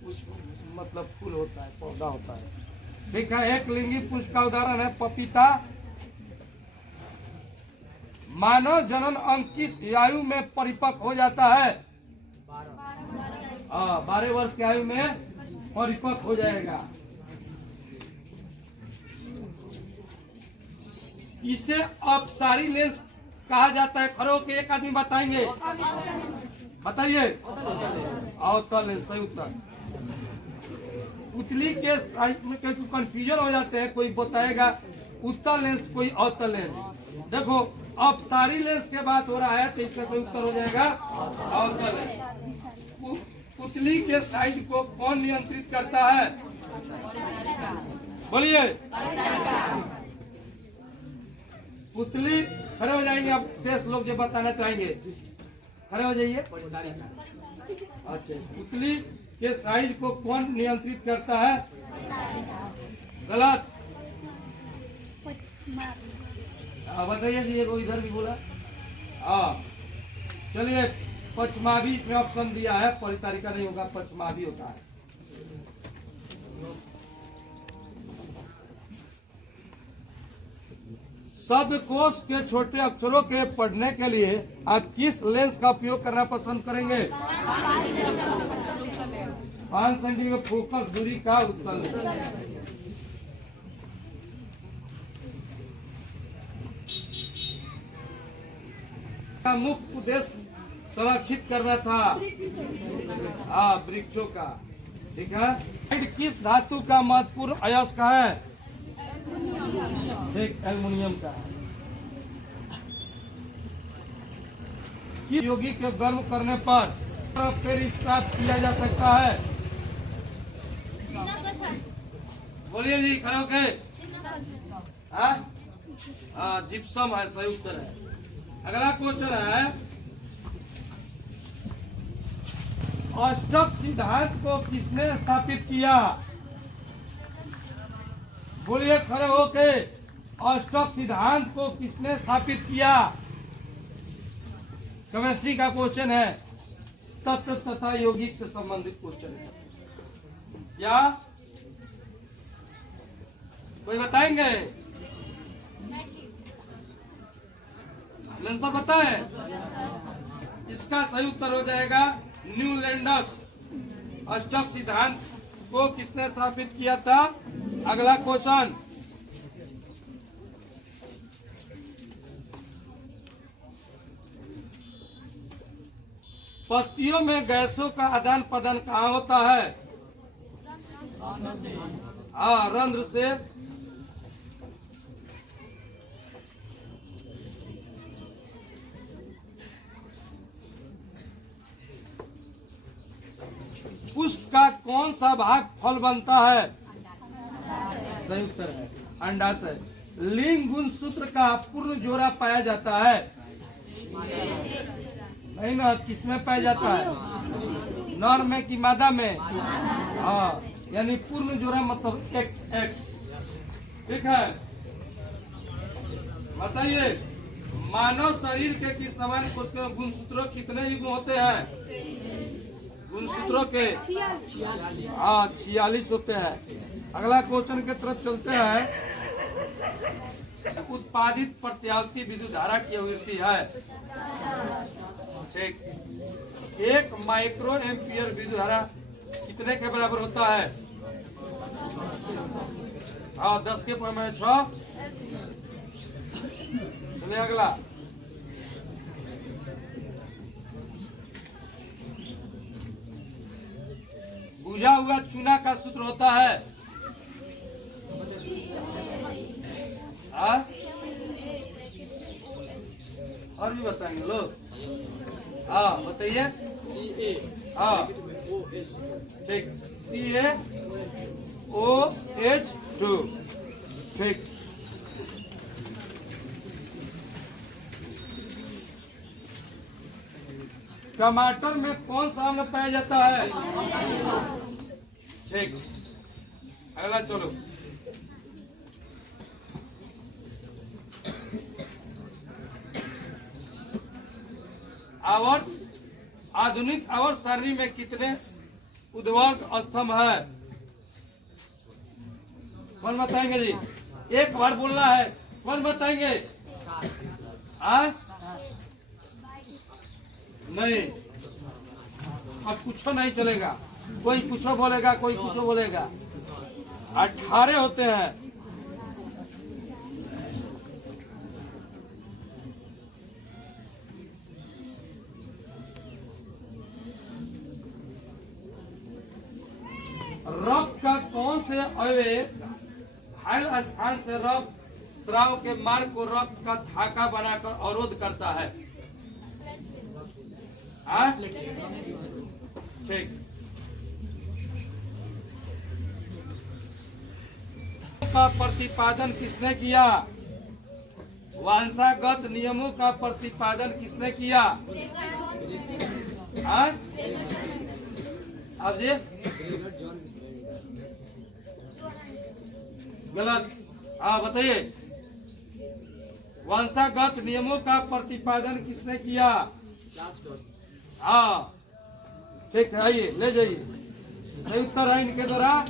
पुष्प मतलब फूल होता है, पौधा होता है, ठीक है। एक लिंगी पुष्प का उदाहरण है पपीता। मानव जनन अंग किस आयु में परिपक्व हो जाता है? 12 वर्ष की आयु में परिपक्व हो जाएगा। इसे अपसारी लेंस कहा जाता है, खड़े होकर एक आदमी बताएंगे, बताइए, अवतल लेंस, सही उत्तर। पुतली के साइड में कंफ्यूजन हो जाते हैं, कोई बताएगा उत्तल लेंस, कोई अवतल लेंस। देखो, अपसारी लेंस के बात हो रहा है, तो इसका सही उत्तर हो जाएगा अवतल लेंस। पुतली के साइज को कौन नियंत्रित करता है? बोलिए, पुतली, खड़े हो जाएंगे, अब शेष लोग जो बताना चाहेंगे, खड़े हो जाइए। अच्छा, पुतली के साइज को कौन नियंत्रित करता है? गलत। बताइए जी, वो इधर भी बोला। चलिए, पचमावी इसमें ऑप्शन दिया है, परितारिका नहीं होगा, पचमावी होता है। शब्दकोश के छोटे अक्षरों के पढ़ने के लिए आप किस लेंस का उपयोग करना पसंद करेंगे? 5 सेंटीमीटर फोकस दूरी का उत्तर है। का मुख्य उद्देश्य संरक्षित करना था वृक्षों का। ठीक है। किस धातु का महत्वपूर्ण अयस्क है? एक एल्युमिनियम का है। किस यौगिक के गर्म करने पर पेरिस्टाल्ट किया जा सकता है? बोलिए जी, खड़े होके। जिप्सम है, सही उत्तर है। अगला क्वेश्चन है, अष्टक सिद्धांत को किसने स्थापित किया? बोलिए खड़े होके, अष्टक सिद्धांत को किसने स्थापित किया? केमिस्ट्री का क्वेश्चन है, तत्व तथा यौगिक से संबंधित क्वेश्चन है। क्या कोई बताएंगे? आंसर बताए। इसका सही उत्तर हो जाएगा न्यूलैंडस। अष्टक सिद्धांत को किसने स्थापित किया था? अगला क्वेश्चन, पत्तियों में गैसों का आदान प्रदान कहाँ होता है? रंध्र से। पुष्प का कौन सा भाग फल बनता है? सही उत्तर है अंडाशय। लिंग गुणसूत्र का पूर्ण जोड़ा पाया जाता है? नहीं ना, किसमें पाया जाता है? नर में कि मादा में? यानी पूर्ण जोड़ा मतलब XX। ठीक है। बताइए, मानव शरीर के किस सामान्य कोश के गुणसूत्रों कितने युग्म होते हैं? गुणसूत्रों के 46 होते हैं। अगला क्वेश्चन की तरफ चलते हैं। उत्पादित प्रत्यावर्ती विद्युत धारा की आवृत्ति है? ठीक। 1 माइक्रो एम्पियर विद्युत धारा कितने के बराबर होता है? 10 के × 6। चलिए अगला, बुझा हुआ चूना का सूत्र होता है? और भी बताएंगे लोग। बताइए। ठीक, CaOH2। ठीक। टमाटर में कौन सा अम्ल पाया जाता है? ठीक। अगला चलो, आवर्त आधुनिक आवर्त सारणी में कितने उद्वर्ग स्तंभ है? कौन बताएंगे जी? एक बार बोलना है। कौन बताएंगे? नहीं, अब कुछ नहीं चलेगा। कोई कुछ बोलेगा, कोई कुछ बोलेगा। 18 होते हैं। रक्त का कौन से अवयव हाइल स्थान से रक्त स्राव के मार्ग को रक्त का धागा बनाकर अवरोध करता है? ठीक। का प्रतिपादन किसने किया? वंशागत नियमों का प्रतिपादन किसने किया? अब जी गलत। बताइए, वंशागत नियमों का प्रतिपादन किसने किया? ठीक है, आइए ले जाइए। सही उत्तर है इनके द्वारा।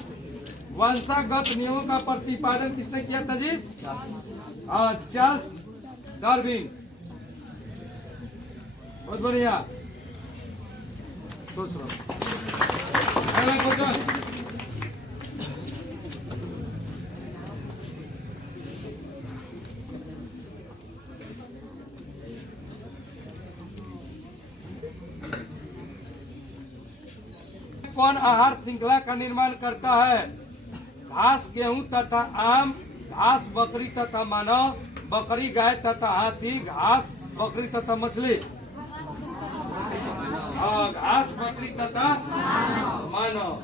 वंशागत नियमों का प्रतिपादन किसने किया था जी? Charles Darwin. बहुत बढ़िया। खुश रहो। अगला क्वेश्चन। कौन आहार श्रृंखला का निर्माण करता है? घास, गेहूं तथा आम, घास बकरी तथा मानव, बकरी गाय तथा हाथी, घास बकरी तथा मछली। घास बकरी तथा मानव।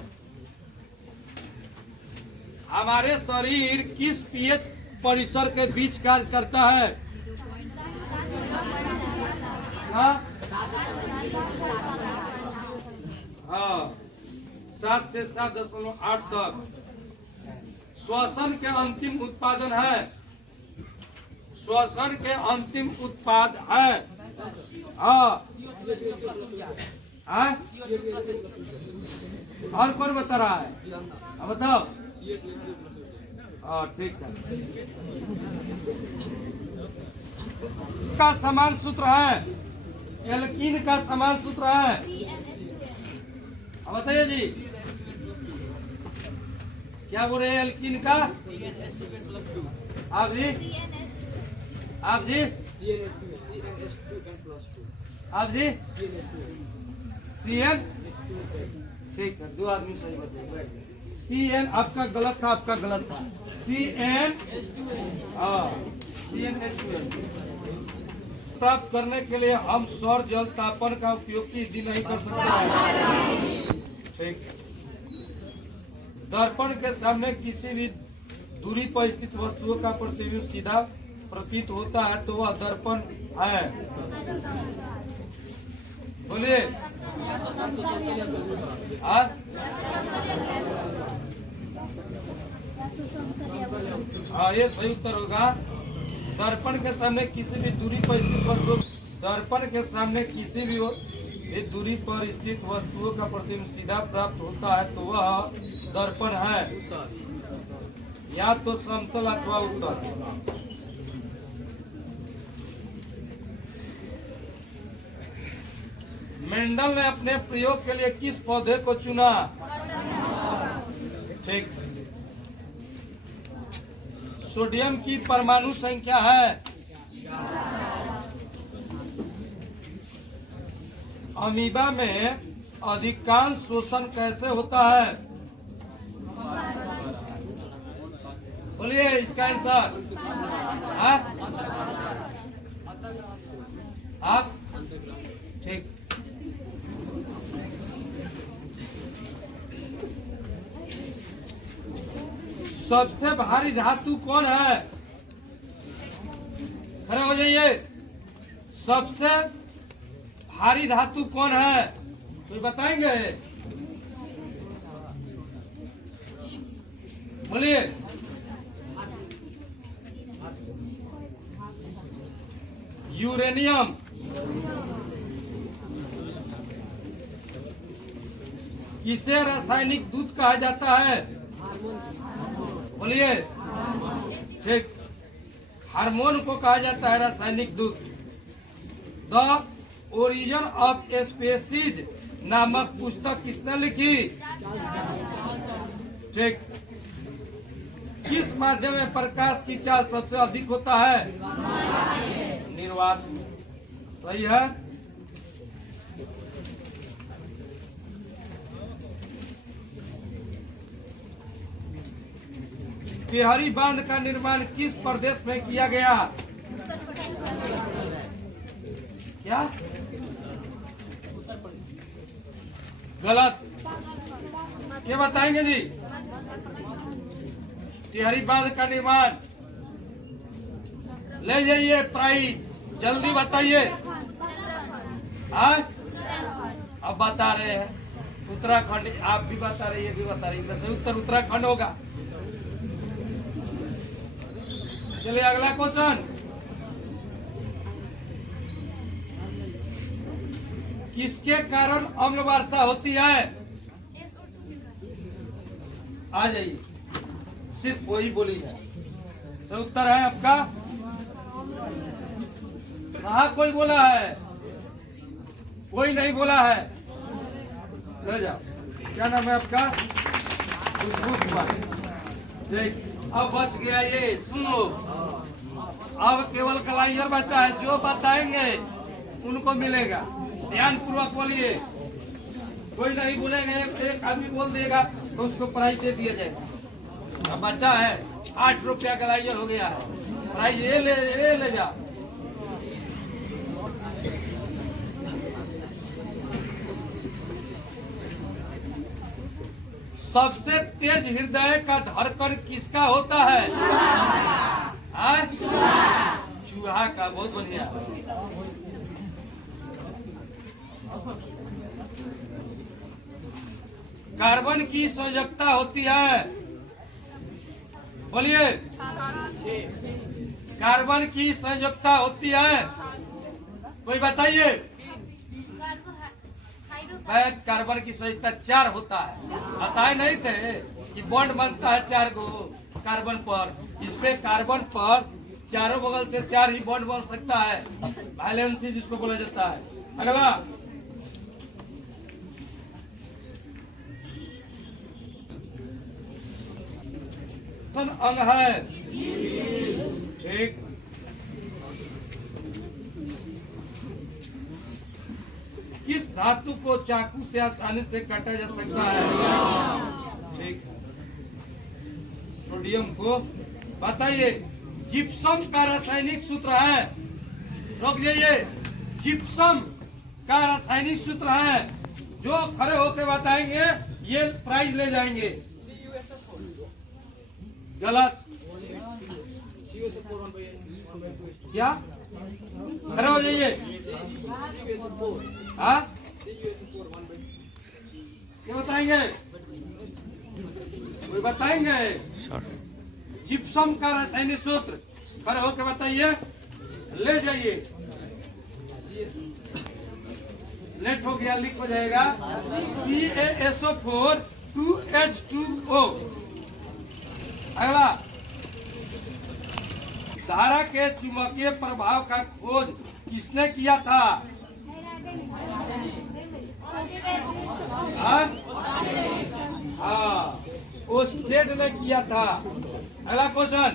हमारे शरीर किस पीएच परिसर के बीच कार्य करता है? हाँ 7 से 7.8 तक। श्वसन के अंतिम उत्पादन है। श्वसन के अंतिम उत्पाद है। और कौन बता रहा है? बताओ। ठीक है। का समान सूत्र है। एल्कीन का समान सूत्र है। बताइए जी, क्या बोल रहे हैं एल्कीन का? आप जी, आप जी, आप जी, CN। ठीक है, दो आदमी सही बताइए। CN आपका गलत था, आपका गलत था। CnH2n प्राप्त करने के लिए हम सौर जल तापन का उपयोग किस दिन नहीं कर सकते? ठीक। दर्पण के सामने किसी भी दूरी पर स्थित वस्तुओं का प्रतिबिंब सीधा प्रतीत होता है तो वह दर्पण है। बोलिए। ये सही उत्तर होगा। दर्पण के सामने किसी भी दूरी पर स्थित वस्तु, दर्पण के सामने किसी भी दूरी पर स्थित वस्तुओं का प्रतिबिंब सीधा प्राप्त होता है तो वह दर्पण है। या तो समतल अथवा उत्तल। मेंडल ने अपने प्रयोग के लिए किस पौधे को चुना? ठीक। सोडियम की परमाणु संख्या है। अमीबा में अधिकांश शोषण कैसे होता है? बोलिए इसका आंसर। आप ठीक। सबसे भारी धातु कौन है? खड़े हो जाइए। सबसे भारी धातु कौन है? कोई बताएंगे? बोलिए। यूरेनियम। किसे रासायनिक दूध कहा जाता है? बोलिए। ठीक। हार्मोन को कहा जाता है रासायनिक दूध। द ओरिजिन ऑफ स्पीसीज नामक पुस्तक किसने लिखी? ठीक। किस माध्यम में प्रकाश की चाल सबसे अधिक होता है? निर्वात। सही है। बिहारी बांध का निर्माण किस प्रदेश में किया गया? क्या? गलत। क्या बताएंगे जी? बिहारी बांध का निर्माण ले जाइए प्राइज, जल्दी बताइए। अब बता रहे हैं उत्तराखंड। आप भी बता रहे, ये भी बता रही। वैसे उत्तर उत्तराखंड होगा। चलिए अगला क्वेश्चन। किसके कारण अम्ल वर्षा होती है? आ जाइए, सिर्फ वही बोली है। तो उत्तर है आपका कहा कोई बोला है? कोई नहीं बोला है। ले जाओ। क्या नाम है आपका? खुशबू कुमार। ठीक, अब बच गया ये, सुन लो। अब केवल कलाइयर बचा है, जो बताएंगे उनको मिलेगा। ध्यान पूर्वक बोलिए, कोई नहीं बोलेगा। एक आदमी बोल देगा तो उसको प्राइज दे दिया जाएगा। अब बच्चा है 8 रुपया कलाइयर हो गया है, प्राइज ये ले जा। सबसे तेज हृदय का धड़कन किसका होता है? चूहा का। बहुत बढ़िया। कार्बन की संयोजकता होती है, बोलिए। कार्बन की संयोजकता होती है, कोई बताइए। कार्बन की संयोजकता 4 होता है। बताए नहीं थे कि बॉन्ड बनता है 4 को कार्बन पर। इस पे कार्बन पर चारों बगल से 4 ही बॉन्ड बन सकता है, वैलेंसी जिसको बोला जाता है। अगला, अंग है, ठीक। किस धातु को चाकू से आसानी से काटा जा सकता है? ठीक। सोडियम को। बताइए, जिप्सम का रासायनिक सूत्र है, रोक जाइए। जिप्सम का रासायनिक सूत्र है, जो खड़े होकर बताएंगे ये प्राइज ले जाएंगे। गलत। क्या? खड़े हो जाइए। हाँ, क्या बताएंगे? कोई बताएंगे? जिप्सम का रासायनिक सूत्र खड़े होकर बताइए, ले जाइए। लेट हो गया, लिख हो जाएगा CaSO4 2H2O। अगला, धारा के चुंबकीय प्रभाव का खोज किसने किया था? हाँ, ओस्टेड ने किया था। अगला क्वेश्चन,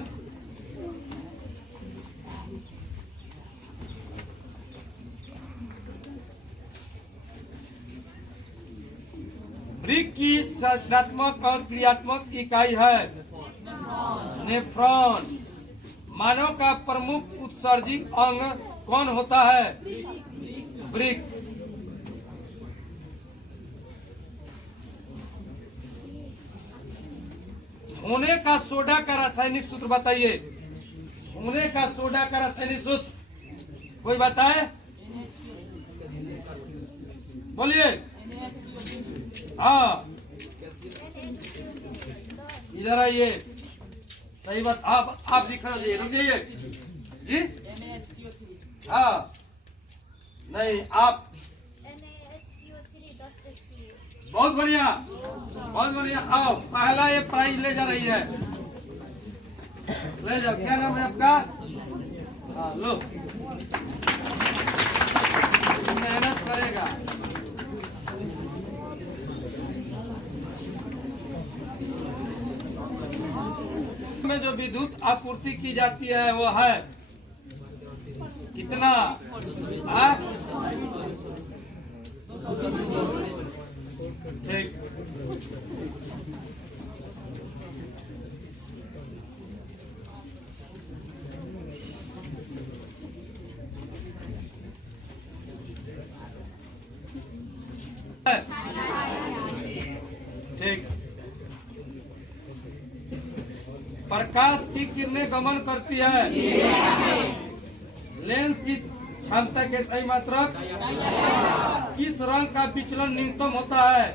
ब्रिक की संरचनात्मक और क्रियात्मक इकाई है नेफ्रॉन। मानव का प्रमुख उत्सर्जी अंग कौन होता है? ब्रिक। होने का सोडा का रासायनिक सूत्र बताइए। होने का सोडा का रासायनिक सूत्र कोई बताए? बोलिए। हाँ, इधर आइए। सही बात। आप दिखा दीजिए, रुक जाइए जी। हाँ, नहीं आप। बहुत बढ़िया, बहुत बढ़िया। आओ, पहला ये प्राइज ले जा रही है, ले जाओ। क्या नाम है आपका? हाँ, लो। मेहनत करेगा। में जो विद्युत आपूर्ति की जाती है वो है कितना? ठीक। ठीक। प्रकाश की किरणें गमन करती है। लेंस की क्षमता के सही मात्रक किस रंग का विचलन न्यूनतम होता है?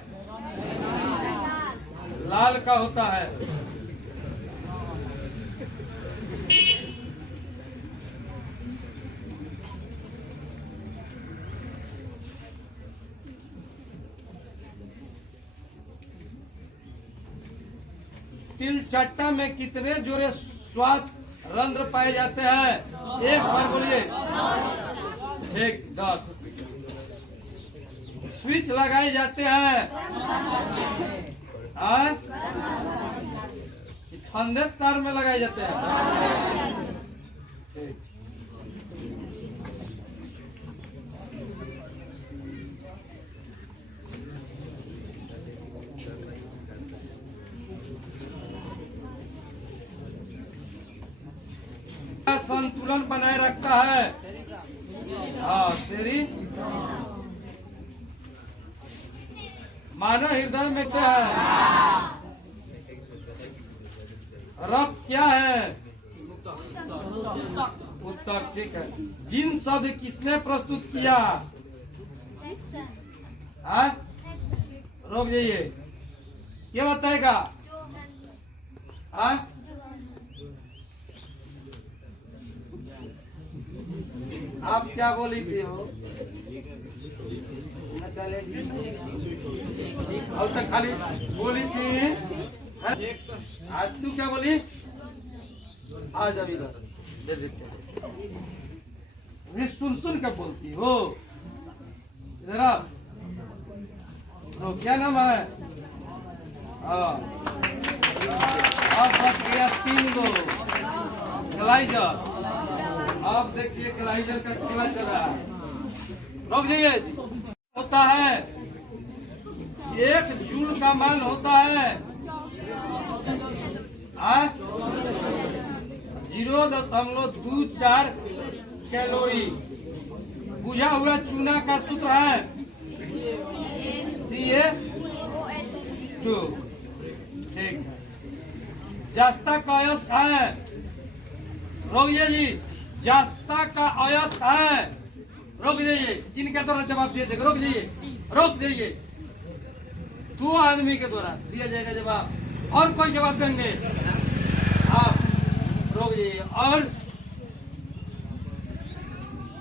लाल का होता है। तिलचट्टा में कितने जोड़े श्वास रंध्र पाए जाते हैं? एक बार बोलिए। एक 10 स्विच लगाए जाते हैं ठंडे तार में लगाए जाते हैं। ठीक। संतुलन बनाए रखता है। हाँ तेरी मानव हृदय में क्या है? रक्त क्या है? उत्तर। ठीक है। जिन शब्द किसने प्रस्तुत किया? हाँ रोक जाइए, क्या बताएगा? हाँ आप क्या बोली थी हो? अब तक खाली बोली थी। आज तू क्या बोली? आज अभी दे देते हैं। सुन सुन कर बोलती हो। जरा तो क्या नाम है? हाँ अब 3 गो ग्लाइजर। आप देखिए ग्लाइजर का खेला चला है। रोक जाइए। होता है 1 जूल का मान होता है 0.24 कैलोरी। बुझा हुआ चूना का सूत्र है CA2। ठीक है। जास्ता का अयस्क है। रोगिए जी, जास्ता का अयस्क है। रोक जाइए। इनके द्वारा जवाब दिए जाएगा। रोक जाइए, रोक जाइए। 2 आदमी के द्वारा दिया जाएगा जवाब। और कोई जवाब देंगे? आप रोक जाइए और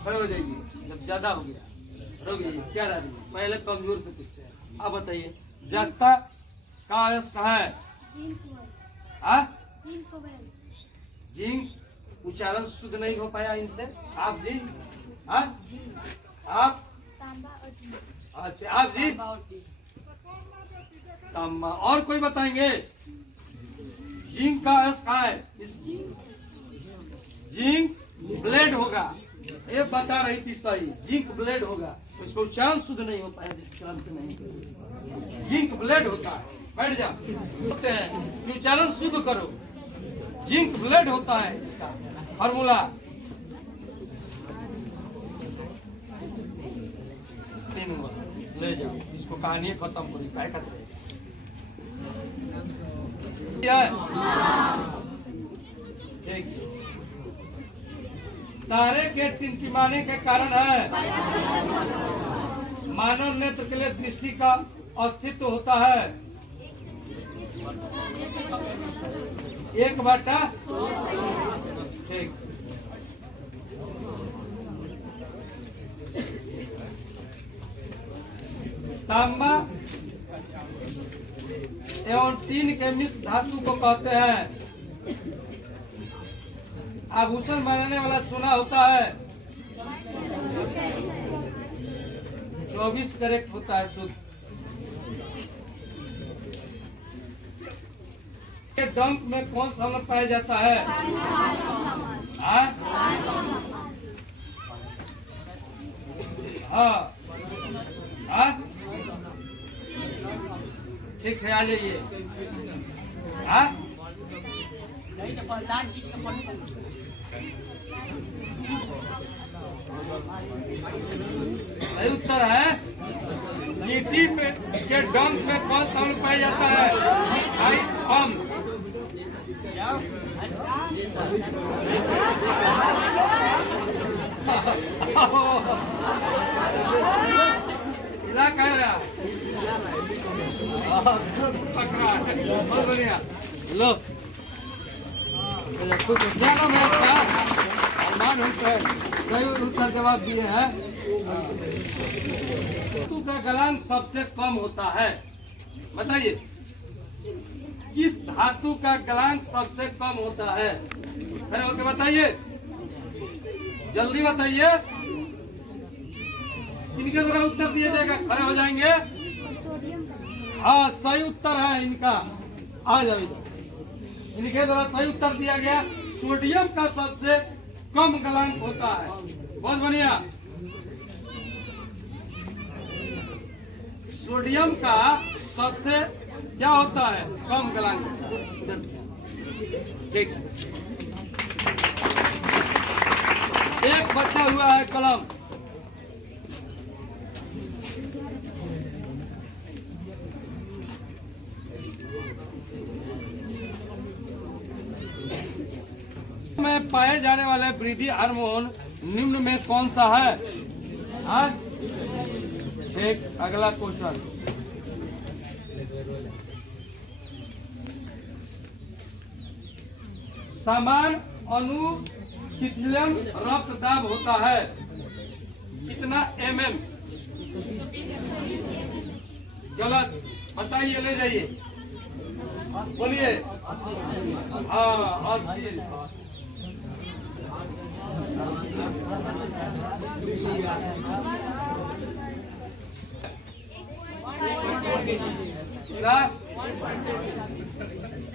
खड़े हो जाइए। जब ज्यादा हो गया रोक जाइए। 4 आदमी पहले कमजोर से पूछते हैं। आप बताइए जास्ता का अयस्क है? जिंक। उच्चारण शुद्ध नहीं हो पाया इनसे। आप जी? आप? अच्छा आप जी? तांबा। और कोई बताएंगे? जिंक का अयस्क है। इस जिंक ब्लेड होगा। ये बता रही थी सही। जिंक ब्लेड होगा। इसको उच्चारण शुद्ध नहीं हो पाया जिस ग्रंथ नहीं। जिंक ब्लेड होता है। बैठ जा। होते हैं कि उच्चारण शुद्ध करो। जिंक ब्लेड होता है इसका फॉर्मूला। ले जाओ इसको। कहानी खत्म करी। काय खतरे ठीक। तारे के टिमटिमाने के कारण है मानव नेत्र के लिए दृष्टि का अस्तित्व होता है। 1/। ठीक। तांबा एवं टीन के मिश्र धातु को कहते हैं। आभूषण बनाने वाला सोना होता है 24 कैरेट होता है शुद्ध। डंक में कौन सा अम्ल पाया जाता है? हाँ हाँ ठीक है। आ जाइए। हाँ सही उत्तर है। चींटी के डंक में कौन सा अम्ल पाया जाता है? अम्ल। कह रहा पकड़ा। बहुत बढ़िया। लो क्या नाम है आपका? अरमान हुसैन। सही उत्तर जवाब दिए हैं। धातु का गलनांक सबसे कम होता है। बताइए किस धातु का गलनांक सबसे कम होता है? फिर ओके बताइए, जल्दी बताइए। इनके द्वारा उत्तर दिया जाएगा, खड़े हो जाएंगे। हाँ, सही उत्तर है इनका। आ जाओ इधर। इनके द्वारा सही उत्तर दिया गया, सोडियम का सबसे कम गलनांक होता है। बहुत बढ़िया। सोडियम का सबसे क्या होता है, कम गलनांक। ठीक, एक बचा हुआ है कलम। में पाए जाने वाले वृद्धि हार्मोन निम्न में कौन सा है? हाँ? ठीक, अगला क्वेश्चन। समान अनुशीतलन रक्तदाब होता है कितना mm? गलत, बताइए, ले जाइए, बोलिए। हाँ, 80।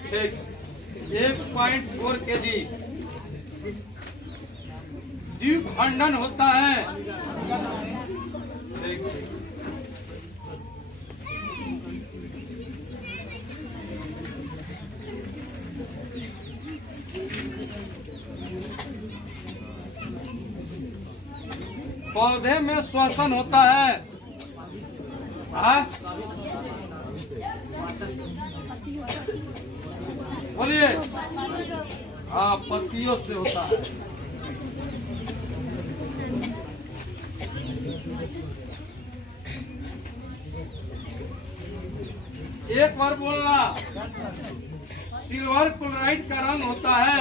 ठीक, 1.4 kg द्विखंडन होता है। ठीक, पौधे में श्वसन होता है। हाँ? बोलिए। हाँ, पत्तियों से होता है। एक बार बोलना। सिल्वर क्लोराइड का रंग होता है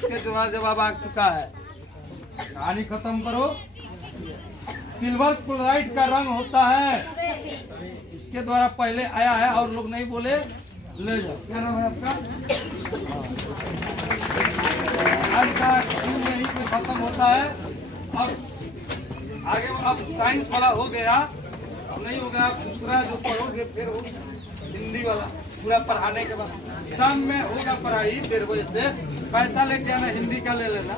इसके द्वारा जवाब आ चुका है। कहानी खत्म करो। सिल्वर क्लोराइड का रंग होता है, इसके द्वारा पहले आया है और लोग नहीं बोले। ले जाओ। क्या नाम है आपका? आज का यहीं पे खत्म होता है। अब आगे अब साइंस वाला हो गया, अब नहीं होगा। आप दूसरा जो पढ़ोगे फिर हो हिंदी वाला पूरा पढ़ाने के बाद शाम में होगा पढ़ाई 1:30 बजे से। पैसा लेके आना, हिंदी का ले लेना।